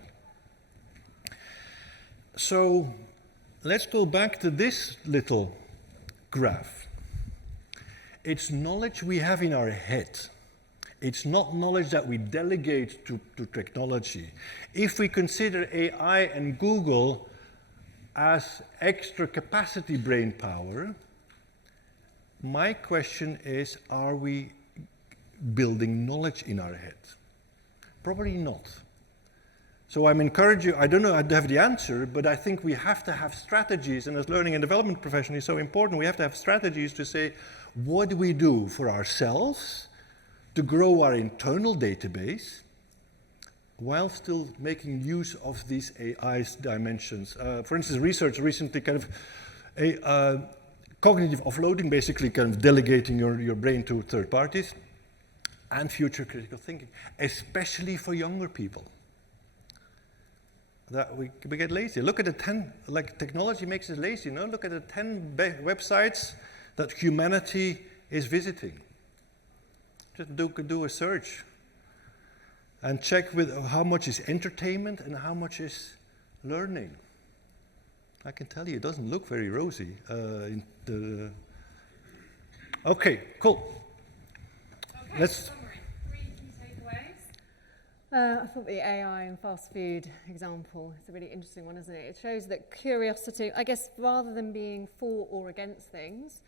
So let's go back to this little graph. It's knowledge we have in our head. It's not knowledge that we delegate to technology. If we consider AI and Google as extra capacity brain power, my question is, are we building knowledge in our head? Probably not. So I'm encouraging, I don't know I have the answer, but I think we have to have strategies, and as learning and development profession is so important, we have to have strategies to say, what do we do for ourselves to grow our internal database while still making use of these AI dimensions. For instance, research recently kind of cognitive offloading, basically kind of delegating your brain to third parties, and future critical thinking, especially for younger people. That we get lazy. Look at the 10, like technology makes us lazy, no? Look at the 10 websites that humanity is visiting. Just do a search and check with how much is entertainment and how much is learning. I can tell you it doesn't look very rosy. Okay, cool. Okay, Let's. summary. 3 key takeaways. I thought the AI and fast food example is a really interesting one, isn't it? It shows that curiosity, I guess, rather than being for or against things,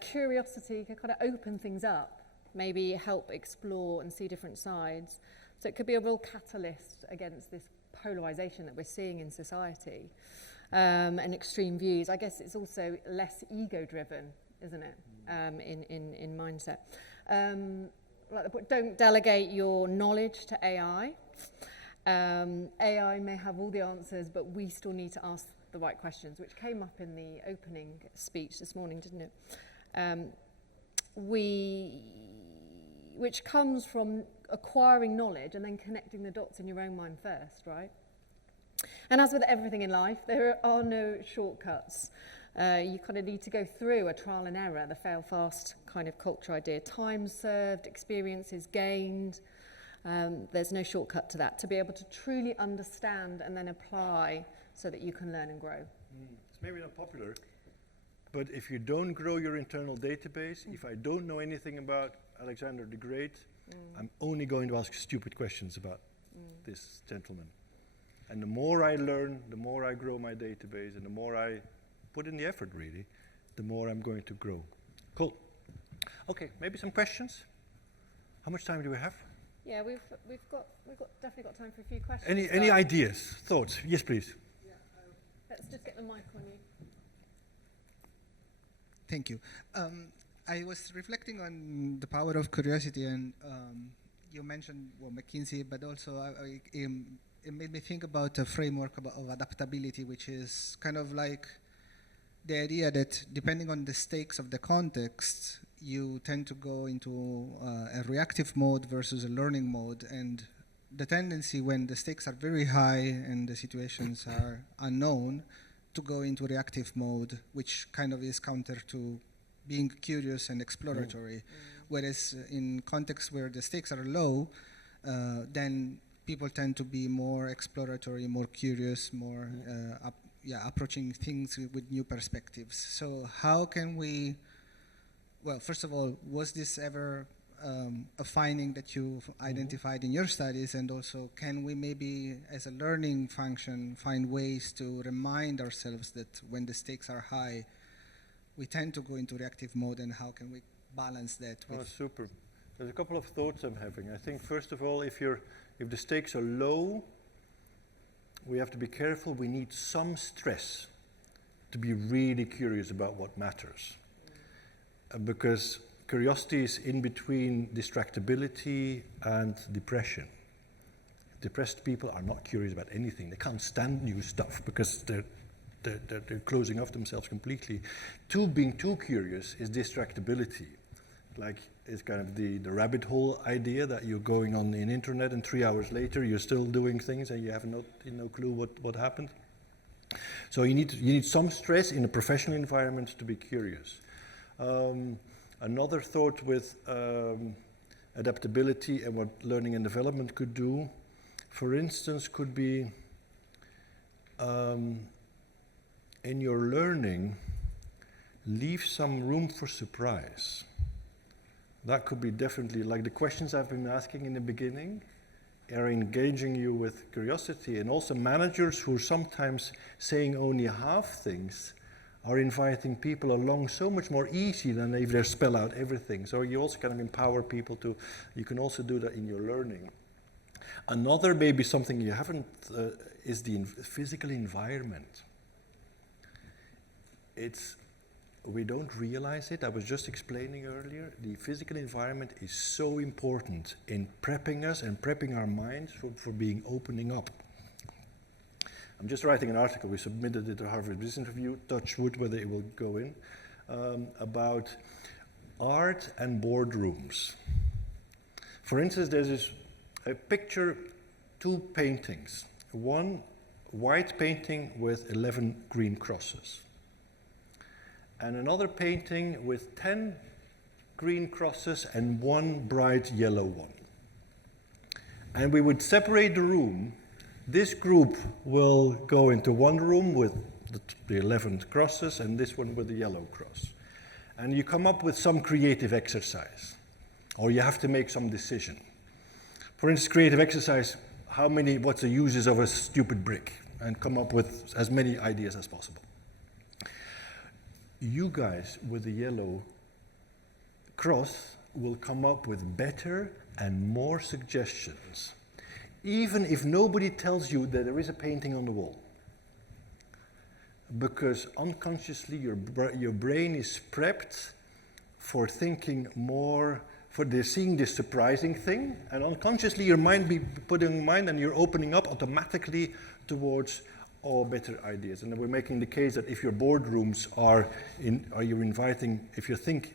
curiosity can kind of open things up, maybe help explore and see different sides. So it could be a real catalyst against this polarization that we're seeing in society and extreme views. I guess it's also less ego-driven, isn't it, in mindset. Don't delegate your knowledge to AI. AI may have all the answers, but we still need to ask the right questions, which came up in the opening speech this morning, didn't it? Which comes from acquiring knowledge and then connecting the dots in your own mind first, right? And as with everything in life, there are no shortcuts. You kind of need to go through a trial and error, the fail fast kind of culture idea. Time served, experiences gained. There's no shortcut to that. To be able to truly understand and then apply so that you can learn and grow. It's maybe not popular, but if you don't grow your internal database, if I don't know anything about Alexander the Great, I'm only going to ask stupid questions about this gentleman. And the more I learn, the more I grow my database, and the more I put in the effort, really, the more I'm going to grow. Cool. Okay, maybe some questions? How much time do we have? Yeah, we've definitely got time for a few questions. Any ideas, thoughts? Yes, please. Let's just get the mic on you. Thank you. I was reflecting on the power of curiosity, and you mentioned McKinsey, but also it made me think about a framework of adaptability, which is kind of like the idea that depending on the stakes of the context, you tend to go into a reactive mode versus a learning mode. And the tendency when the stakes are very high and the situations are unknown to go into reactive mode, which kind of is counter to being curious and exploratory. Whereas in contexts where the stakes are low, then people tend to be more exploratory, more curious, more approaching things with new perspectives. So how can we, well, first of all, was this ever a finding that you've identified in your studies? And also, can we maybe, as a learning function, find ways to remind ourselves that when the stakes are high, we tend to go into reactive mode, and how can we balance that with... Oh, super. There's a couple of thoughts I'm having. I think, first of all, if the stakes are low, we have to be careful. We need some stress to be really curious about what matters. Because curiosity is in between distractibility and depression. Depressed people are not curious about anything. They can't stand new stuff because they're closing off themselves completely. Being too curious is distractibility. Like, it's kind of the rabbit hole idea that you're going on the internet and 3 hours later you're still doing things and you have no clue what happened. So you need some stress in a professional environment to be curious. Another thought with adaptability and what learning and development could do, for instance, could be in your learning, leave some room for surprise. That could be definitely, like the questions I've been asking in the beginning, are engaging you with curiosity, and also managers who are sometimes saying only half things are inviting people along so much more easy than if they spell out everything. So you also kind of empower people to, you can also do that in your learning. Another maybe something you haven't, is the physical environment. We don't realize it. I was just explaining earlier, the physical environment is so important in prepping us and prepping our minds for opening up. I'm just writing an article, we submitted it to Harvard Business Review, touch wood whether it will go in, about art and boardrooms. For instance, there's a picture, 2 paintings. One white painting with 11 green crosses. And another painting with 10 green crosses and 1 bright yellow one. And we would separate the room. This group will go into one room with the 11 crosses and this one with the yellow cross. And you come up with some creative exercise, or you have to make some decision. For instance, creative exercise, what's the uses of a stupid brick? And come up with as many ideas as possible. You guys with the yellow cross will come up with better and more suggestions, even if nobody tells you that there is a painting on the wall. Because unconsciously your brain is prepped for thinking more, for seeing this surprising thing, and unconsciously your mind be put in mind and you're opening up automatically towards better ideas. And we're making the case that if your boardrooms if you think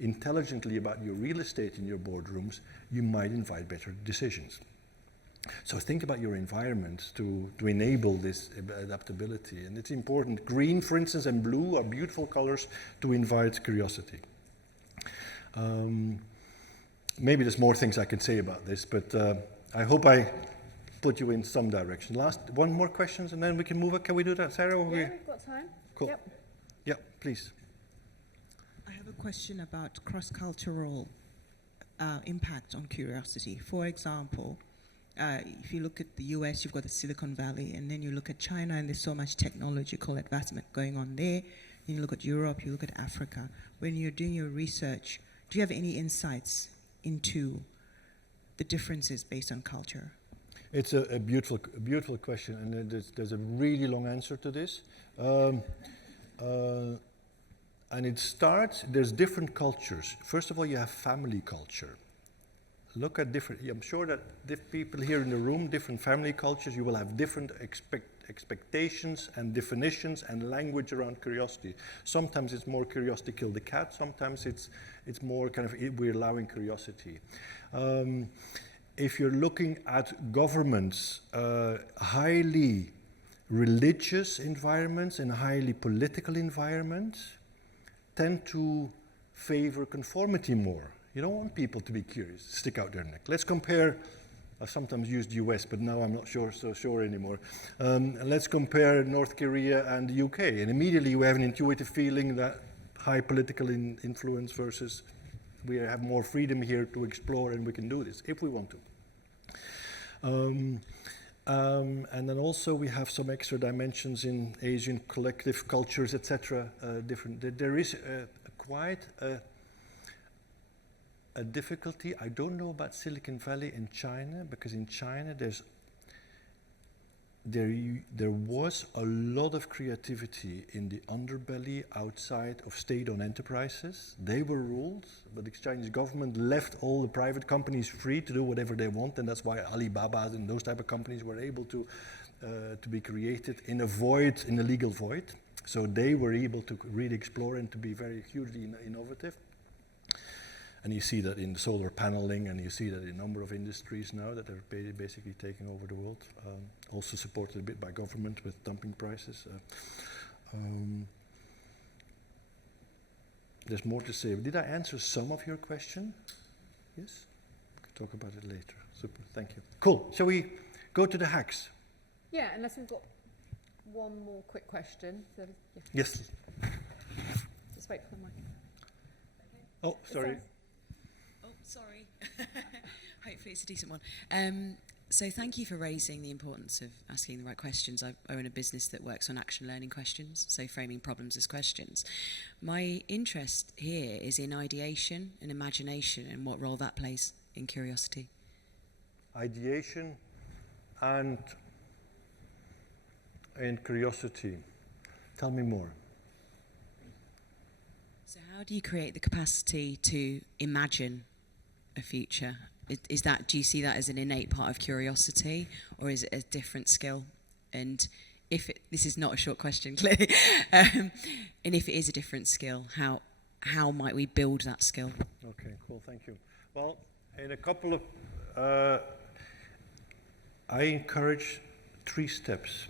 intelligently about your real estate in your boardrooms, you might invite better decisions. So think about your environment to enable this adaptability. And it's important. Green, for instance, and blue are beautiful colors to invite curiosity. Maybe there's more things I can say about this, but I hope I put you in some direction. One more questions, and then we can move on. Can we do that, Sarah? Yeah, we've got time. Cool. Yep. Yep, please. I have a question about cross-cultural impact on curiosity. For example, if you look at the US, you've got the Silicon Valley, and then you look at China, and there's so much technological advancement going on there. Then you look at Europe, you look at Africa. When you're doing your research, do you have any insights into the differences based on culture? It's a beautiful question, and there's a really long answer to this. And it starts, there's different cultures. First of all, you have family culture. Look at I'm sure that people here in the room, different family cultures, you will have different expectations and definitions and language around curiosity. Sometimes it's more curiosity kill the cat, sometimes it's more kind of we're allowing curiosity. If you're looking at governments, highly religious environments and highly political environments tend to favor conformity more. You don't want people to be curious, stick out their neck. Let's compare, I've sometimes used US, but now I'm not so sure anymore. Let's compare North Korea and the UK, and immediately you have an intuitive feeling that high political influence versus we have more freedom here to explore, and we can do this if we want to. And then also we have some extra dimensions in Asian collective cultures, etc. There is quite a difficulty. I don't know about Silicon Valley in China, because in China there was a lot of creativity in the underbelly outside of state-owned enterprises. They were ruled, but the Chinese government left all the private companies free to do whatever they want, and that's why Alibaba and those type of companies were able to be created in a legal void. So they were able to really explore and to be very hugely innovative. And you see that in the solar paneling, and you see that in a number of industries now that are basically taking over the world, also supported a bit by government with dumping prices. There's more to say. Did I answer some of your question? Yes? We can talk about it later. Super, thank you. Cool, shall we go to the hacks? Yeah, unless we've got one more quick question. So, yeah. Yes. Just wait for the mic. Oh, sorry. Sorry. Hopefully it's a decent one. So thank you for raising the importance of asking the right questions. I own a business that works on action learning questions, so framing problems as questions. My interest here is in ideation and imagination and what role that plays in curiosity. Ideation and in curiosity. Tell me more. So how do you create the capacity to imagine a future? Do you see that as an innate part of curiosity, or is it a different skill? And this is not a short question, clearly, and if it is a different skill, how might we build that skill? Okay, cool, thank you. Well, in a couple of, I encourage 3 steps.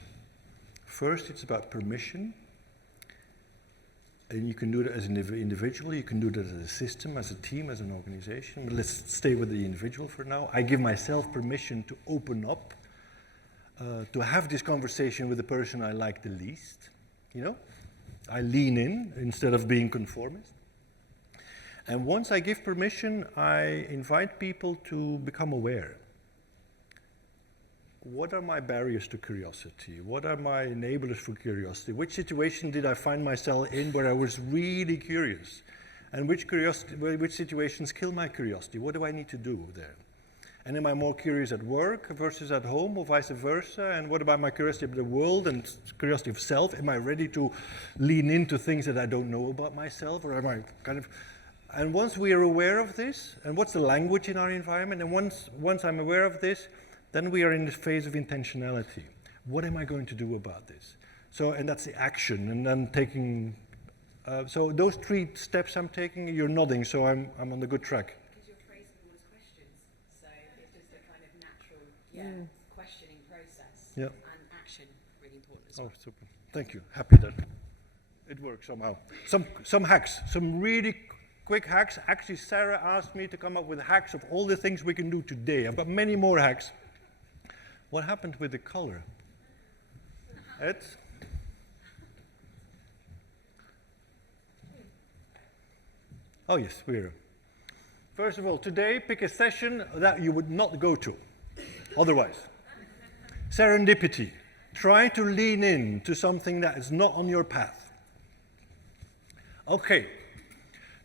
First, it's about permission. And you can do that as an individual, you can do that as a system, as a team, as an organization. But let's stay with the individual for now. I give myself permission to open up, to have this conversation with the person I like the least. You know, I lean in instead of being conformist. And once I give permission, I invite people to become aware. What are my barriers to curiosity? What are my enablers for curiosity? Which situation did I find myself in where I was really curious? And which situations kill my curiosity? What do I need to do there? And am I more curious at work versus at home, or vice versa? And what about my curiosity of the world and curiosity of self? Am I ready to lean into things that I don't know about myself? Or am I kind of... And once we are aware of this, and what's the language in our environment, and once I'm aware of this, then we are in the phase of intentionality. What am I going to do about this? So, and that's the action, and then taking. So those 3 steps I'm taking, you're nodding, so I'm on the good track. Because you're phrasing them all as questions, so it's just a kind of natural. questioning process Yeah. and action really important as well. Oh, super. Thank you. Happy that it works somehow. Some hacks, some really quick hacks. Actually, Sarah asked me to come up with hacks of all the things we can do today. I've got many more hacks. What happened with the color? Ed? Oh yes, we're. First of all, today pick a session that you would not go to otherwise. Serendipity. Try to lean in to something that is not on your path. Okay,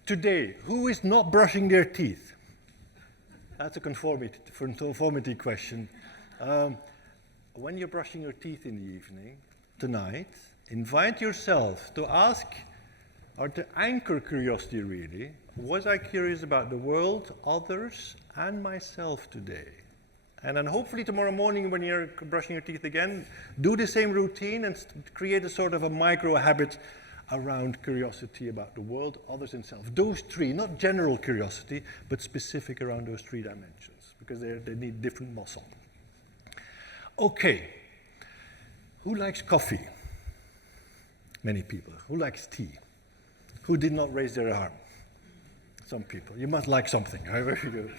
today, who is not brushing their teeth? That's a conformity question. When you're brushing your teeth in the evening, tonight, invite yourself to ask, or to anchor curiosity really, was I curious about the world, others, and myself today? And then hopefully tomorrow morning when you're brushing your teeth again, do the same routine and create a sort of a micro habit around curiosity about the world, others, and self. Those three, not general curiosity, but specific around those three dimensions, because they need different muscle. Okay, who likes coffee? Many people. Who likes tea? Who did not raise their arm? Some people. You must like something. Very good.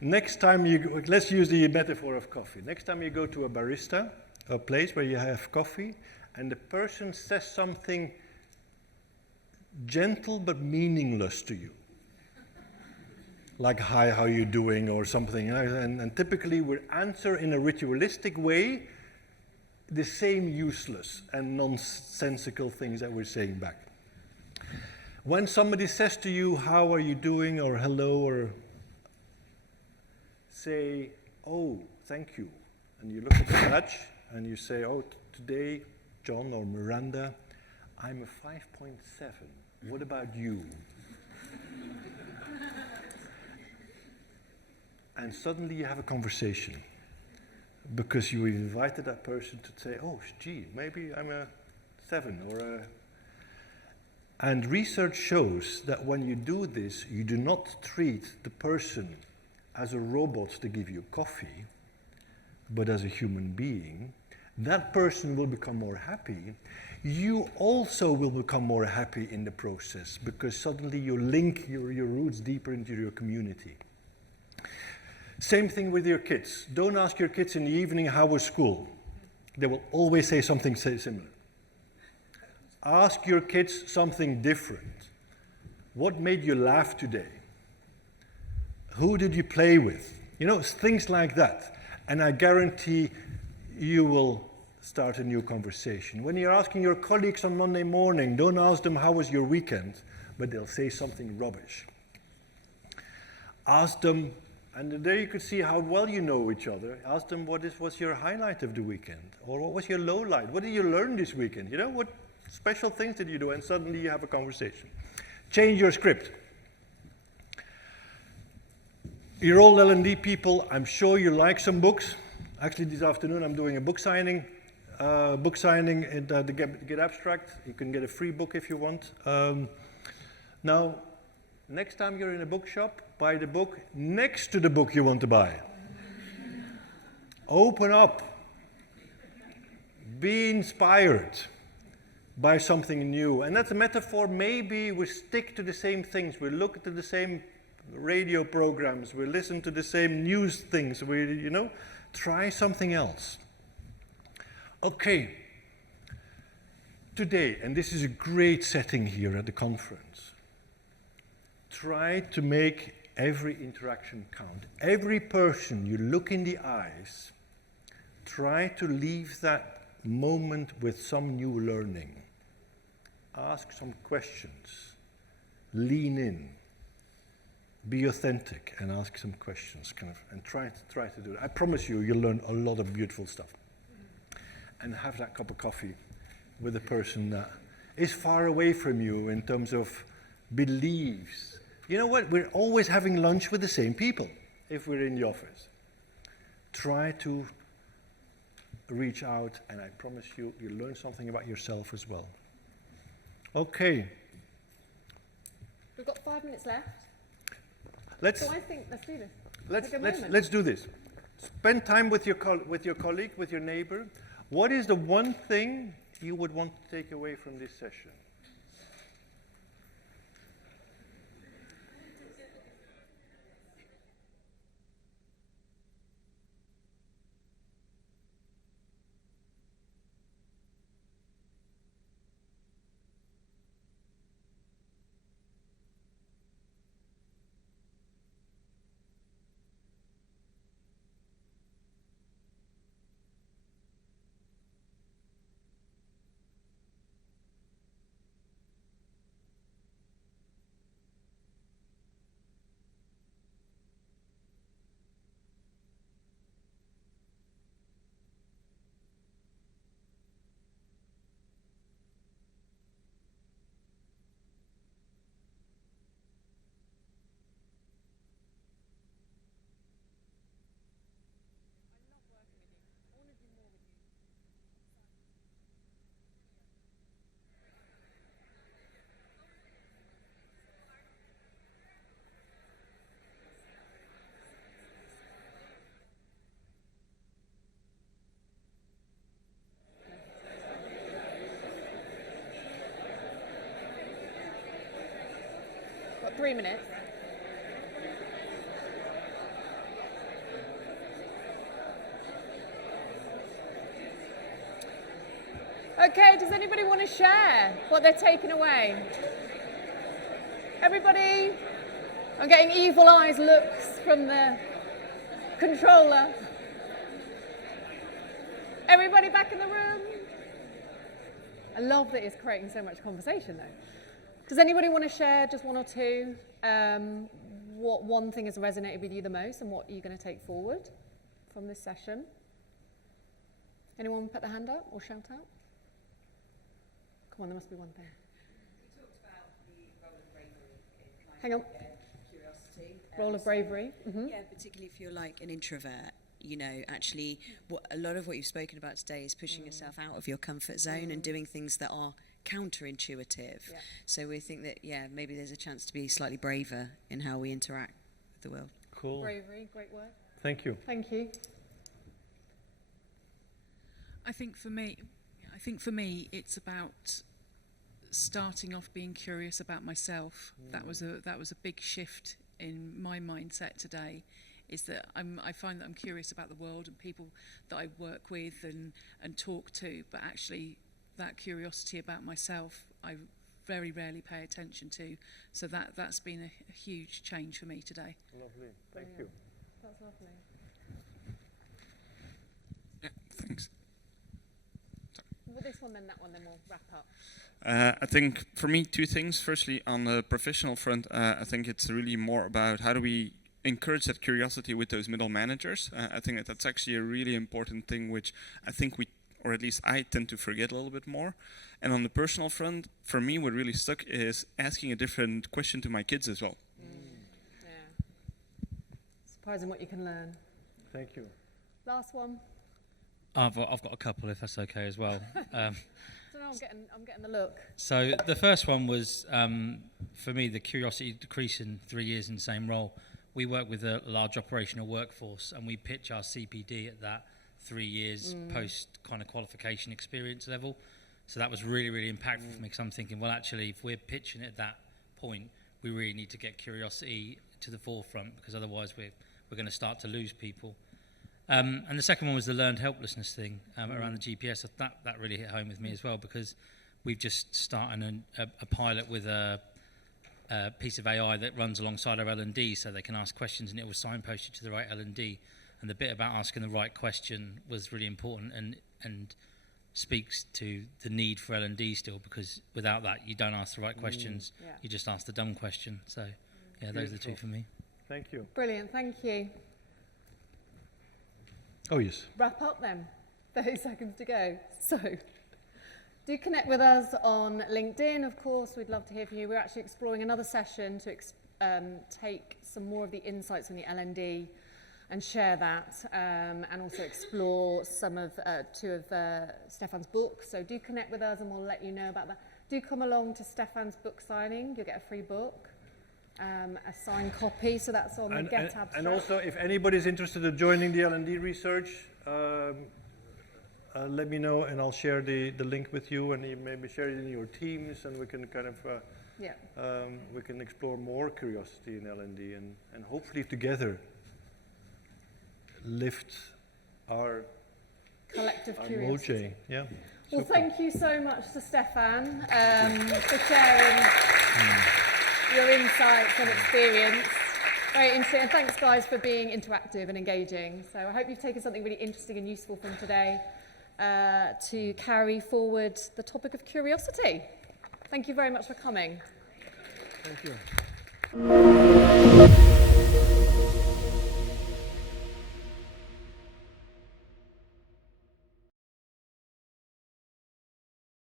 Next time let's use the metaphor of coffee. Next time you go to a barista, a place where you have coffee, and the person says something gentle but meaningless to you. Like, hi, how you doing, or something. And typically we answer in a ritualistic way the same useless and nonsensical things that we're saying back. When somebody says to you, how are you doing, or hello, or say, oh, thank you. And you look at the badge and you say, oh, today, John or Miranda, I'm a 5.7. What about you? And suddenly you have a conversation because you invited that person to say, oh, gee, maybe I'm a 7 or a... And research shows that when you do this, you do not treat the person as a robot to give you coffee, but as a human being. That person will become more happy. You also will become more happy in the process because suddenly you link your roots deeper into your community. Same thing with your kids. Don't ask your kids in the evening, how was school? They will always say something similar. Ask your kids something different. What made you laugh today? Who did you play with? You know, things like that. And I guarantee you will start a new conversation. When you're asking your colleagues on Monday morning, don't ask them how was your weekend, but they'll say something rubbish. Ask them, and there you could see how well you know each other. Ask them what's your highlight of the weekend, or what was your low light? What did you learn this weekend? You know, what special things did you do? And suddenly you have a conversation. Change your script. You're all L&D people. I'm sure you like some books. Actually, this afternoon I'm doing a book signing. At the Get Abstract. You can get a free book if you want. Now, next time you're in a bookshop, buy the book next to the book you want to buy. Open up. Be inspired by something new. And that's a metaphor. Maybe we stick to the same things. We look at the same radio programs. We listen to the same news things. We, try something else. Okay. Today, and this is a great setting here at the conference, try to make every interaction count. Every person you look in the eyes, try to leave that moment with some new learning. Ask some questions. Lean in. Be authentic and ask some questions, and try to do it. I promise you, you'll learn a lot of beautiful stuff. And have that cup of coffee with a person that is far away from you in terms of beliefs. You know what? We're always having lunch with the same people if we're in the office. Try to reach out, and I promise you, you'll learn something about yourself as well. Okay. We've got 5 minutes left. Let's So I think let's do this. let's do this. Spend time with your colleague, with your neighbor. What is the one thing you would want to take away from this session? Got 3 minutes. Okay, does anybody want to share what they're taking away? Everybody? I'm getting evil eyes looks from the controller. Everybody back in the room? I love that it's creating so much conversation though. Does anybody want to share just one or two, what one thing has resonated with you the most and what you're going to take forward from this session? Anyone put their hand up or shout out? Come on, there must be one thing. We talked about the role of bravery in Hang on. Curiosity. Role of bravery. Mm-hmm. Yeah, particularly if you're like an introvert. You know, actually, a lot of what you've spoken about today is pushing yourself out of your comfort zone and doing things that are counterintuitive. Yeah. So we think that, yeah, maybe there's a chance to be slightly braver in how we interact with the world. Cool. Bravery, great word. Thank you. Thank you. I think for me, it's about starting off being curious about myself. That was a big shift in my mindset today. Is that I find that I'm curious about the world and people that I work with and talk to, but actually that curiosity about myself I very rarely pay attention to. So that's been a huge change for me today. Lovely. Thank you. That's lovely. Yeah, thanks. Well, this one, then that one, then we'll wrap up. I think for me, two things. Firstly, on the professional front, I think it's really more about how do we encourage that curiosity with those middle managers. I think that's actually a really important thing, which I think we, or at least I, tend to forget a little bit more. And on the personal front, for me, what really stuck is asking a different question to my kids as well. Yeah. Surprising what you can learn. Thank you. Last one. I've got a couple, if that's okay as well. So now I'm getting the look. So the first one was, for me, the curiosity decrease in 3 years in the same role. We work with a large operational workforce, and we pitch our CPD at that 3 years post kind of qualification experience level. So that was really, really impactful for me, because I'm thinking, well, actually, if we're pitching at that point, we really need to get curiosity to the forefront, because otherwise we're going to start to lose people. And the second one was the learned helplessness thing around the GPS. That really hit home with me as well, because we've just started a pilot with a piece of AI that runs alongside our L&D, so they can ask questions and it will signpost you to the right L&D. And the bit about asking the right question was really important and speaks to the need for L&D still, because without that you don't ask the right questions, you just ask the dumb question. So yeah, those are the two for me. Thank you. Brilliant, thank you. Oh yes. Wrap up then. 30 seconds to go. So, do connect with us on LinkedIn, of course. We'd love to hear from you. We're actually exploring another session to take some more of the insights from the LND and share that, and also explore some of two of Stefan's books. So do connect with us and we'll let you know about that. Do come along to Stefan's book signing. You'll get a free book. a signed copy, so that's on the Get abstract. And also, if anybody's interested in joining the L&D research, let me know and I'll share the link with you, and you maybe share it in your teams, and we can kind of we can explore more curiosity in L&D and hopefully together lift our collective our curiosity. moje. Yeah. Well, Super. thank you so much to Stefan for sharing your insights and experience. Very interesting, and thanks guys for being interactive and engaging. So I hope you've taken something really interesting and useful from today to carry forward the topic of curiosity. Thank you very much for coming. Thank you.